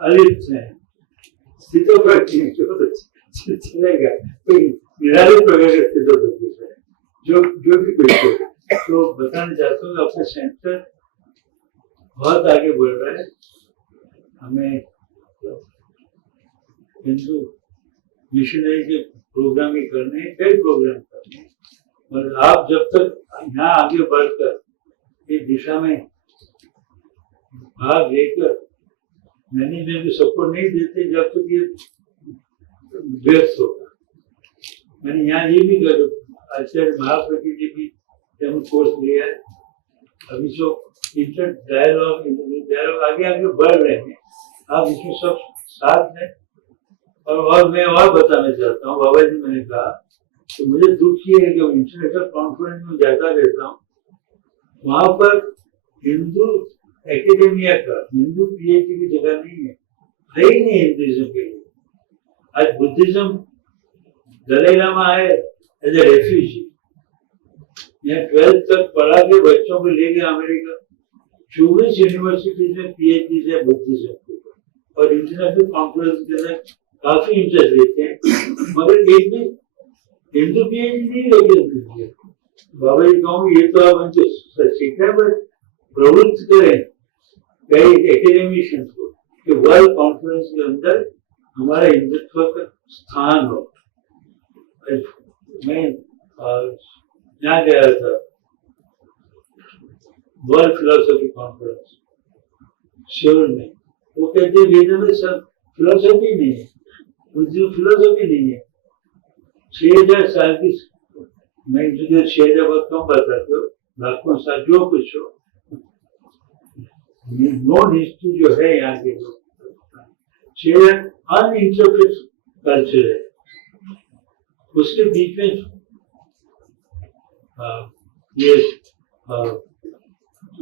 अलिप्त हैं, स्थितोपरक चलेगा, कोई निरालित प्रकार का स्थितोपरक है, जो भी कोई तो बताना चाहता हूँ अपना सेंटर बहुत आगे बढ़ रहा है। हमें हिंदू मिशनरी के प्रोग्राम ही करने हैं, कई प्रोग्राम करने हैं, और आप जब तक यहाँ आगे बढ़कर इस दिशा में भाग लेकर मैनेजमेंट को सपोर्ट नहीं देते, जब तक ये व्यस्त होगा। मैंने यहाँ ये भी कर आचार्य महाप्रति जी भी कोर्स लिया है, अभी जो इंटर डायलॉग आगे बढ़ रहे हैं, आप इसमें सब साथ में। और मैं और बताना चाहता हूँ, बाबा जी मैंने कहा तो मुझे दुख ये है कि इंटरनेशनल कॉन्फ्रेंस में जाता रहता हूँ, वहां पर हिंदू एकेडेमिया का हिंदू पीएचडी की जगह नहीं है ही नहीं हिंदुइज्म के लिए। आज बुद्धिज्म दलाई लामा आए एज ए रेफ्यूजी, यहाँ 12th तक पढ़ा के बच्चों को ले गया अमेरिका। 24 यूनिवर्सिटीज में पीएचडी है बुद्धिज्म के ऊपर, और इंटरनेशनल कॉन्फ्रेंस के अंदर काफी इंटरेस्ट लेते हैं, मगर एक भी हिंदू पीएचडी नहीं लगे। बाबा जी कहूँ ये तो आप हमको सीखा है, पर प्रवृत्त करें कई एकेडमिशियंस को कि वर्ल्ड कॉन्फ्रेंस के अंदर हमारा हिंदुत्व का स्थान हो। मैं यहाँ गया था वर्ल्ड फिलोसफी कॉन्फ्रेंस सियोल में, वो कहते वेदों में सब फिलोसफी नहीं है, जो फिलोसफी नहीं है। 6000 साल की, मैं तुझे 6000 बहुत कम बताते हो, लाखों साल जो कुछ हो, नॉन हिस्ट्री जो है यहाँ के लोग अनइंटरप्रेट कल्चर है, उसके बीच में ये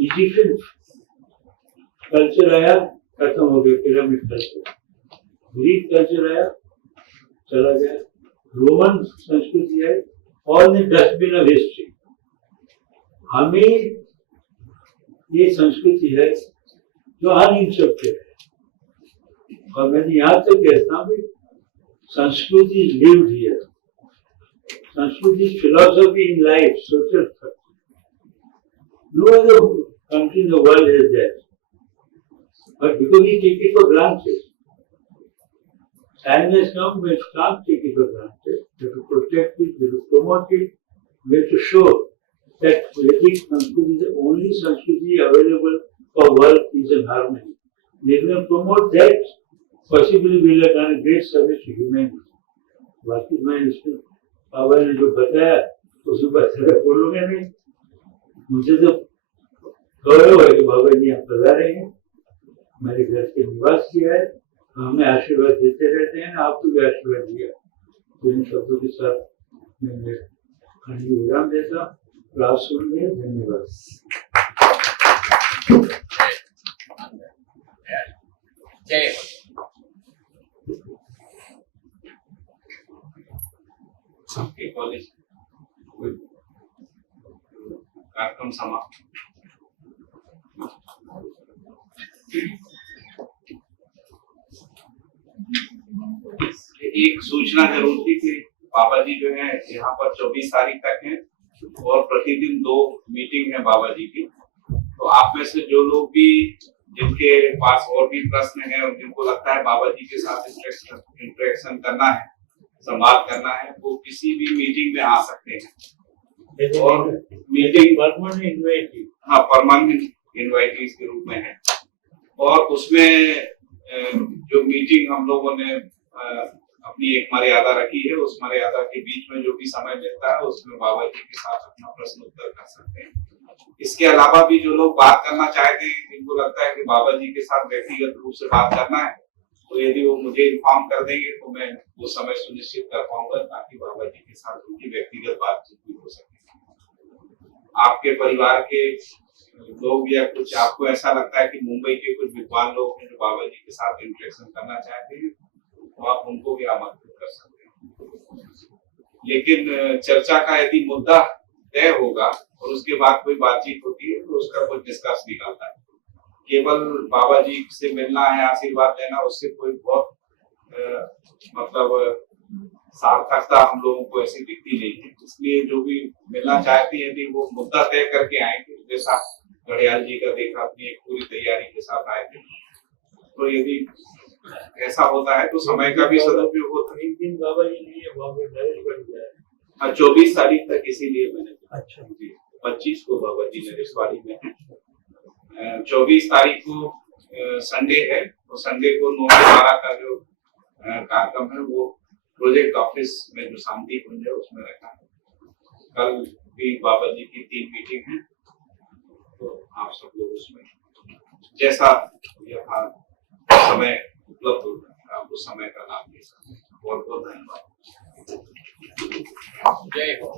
इजिप्शियन कल्चर आया, खत्म हो गया, पिरामिड कल्चर, ग्रीक कल्चर आया, चला गया, रोमन संस्कृति है, all the dustbin of history. हमें ये संस्कृति है जो अनइंटरप्टेड है, और मैं यहाँ तक कहता हूँ संस्कृति लिव्ड हियर, संस्कृति philosophy in life, social no other country in the world has that, but because we take it for granted, time has come when we can't take it for granted. We have to protect it, we have to promote it, we have to show that Vedic Sanskrit is the only Sanskrit available for world peace and harmony. We can promote that, possibly we will have done a great service to humanity. बाकी मैं इसमें बाबा ने जो बताया उसमें बताया बोलूंगा नहीं। मुझे तो गौरव है कि बाबा जी यहाँ पधारे हैं, मेरे घर के निवास किया है, हमें आशीर्वाद देते रहते हैं, आपको भी आशीर्वाद दिया। तो इन शब्दों के साथ मैं खंडी विराम देता हूँ। क्लास सुनने धन्यवाद। जय कॉलेज कार्यक्रम समाप्त। एक सूचना जरूर थी कि बाबा जी जो है यहाँ पर 24 तारीख तक हैं, और प्रतिदिन 2 मीटिंग है बाबा जी की। तो आप में से जो लोग भी जिनके पास और भी प्रश्न है और जिनको लगता है बाबा जी के साथ इंटरेक्शन करना है, संवाद करना है वो किसी भी मीटिंग में आ सकते हैं। और मीटिंग हाँ परमानेंट इनवाइटीज के रूप में है। और उसमें जो मीटिंग हम लोगों ने अपनी एक मर्यादा रखी है, उस मर्यादा के बीच में जो भी समय मिलता है उसमें बाबा जी के साथ अपना प्रश्न उत्तर कर सकते हैं। इसके अलावा भी जो लोग बात करना चाहते हैं, जिनको लगता है कि बाबा जी के साथ व्यक्तिगत रूप से बात करना है, तो यदि वो मुझे इन्फॉर्म कर देंगे तो मैं वो समय सुनिश्चित कर पाऊंगा ताकि बाबा जी के साथ उनकी व्यक्तिगत बातचीत भी हो सके। आपके परिवार के लोग या कुछ आपको ऐसा लगता है कि मुंबई के कुछ विद्वान लोग हैं जो बाबा जी के साथ इंटरेक्शन करना चाहते हैं, तो आप उनको भी आमंत्रित कर सकते हैं। लेकिन चर्चा का यदि मुद्दा तय होगा और उसके बाद कोई बातचीत होती है तो उसका कुछ निष्कर्ष निकलता है। केवल बाबा जी से मिलना है, आशीर्वाद लेना, उससे कोई बहुत मतलब सार्थकता हम लोगों को ऐसी दिखती नहीं है। इसलिए जो भी मिलना चाहती है यदि वो मुद्दा तय करके आएंगे, जैसा घड़ियाल जी का देखा अपनी एक पूरी तैयारी के साथ आए थे, तो यदि ऐसा होता है तो समय का भी सदुपयोग होता है। बाबा जी नहीं है, हाँ 24 तारीख तक इसीलिए मैंने अच्छा 25 को बाबा जी नरेशवाड़ी में है, 24 तारीख को संडे है, तो संडे को 9 से 12 का जो कार्यक्रम है वो प्रोजेक्ट ऑफिस में जो शांति कुंज है उसमें रखा है। कल भी बाबा जी की 3 मीटिंग है, तो आप सब लोग उसमें जैसा यहाँ समय उपलब्ध होता है आप उस समय का लाभ ले सकते हैं। बहुत बहुत धन्यवाद। जय हो।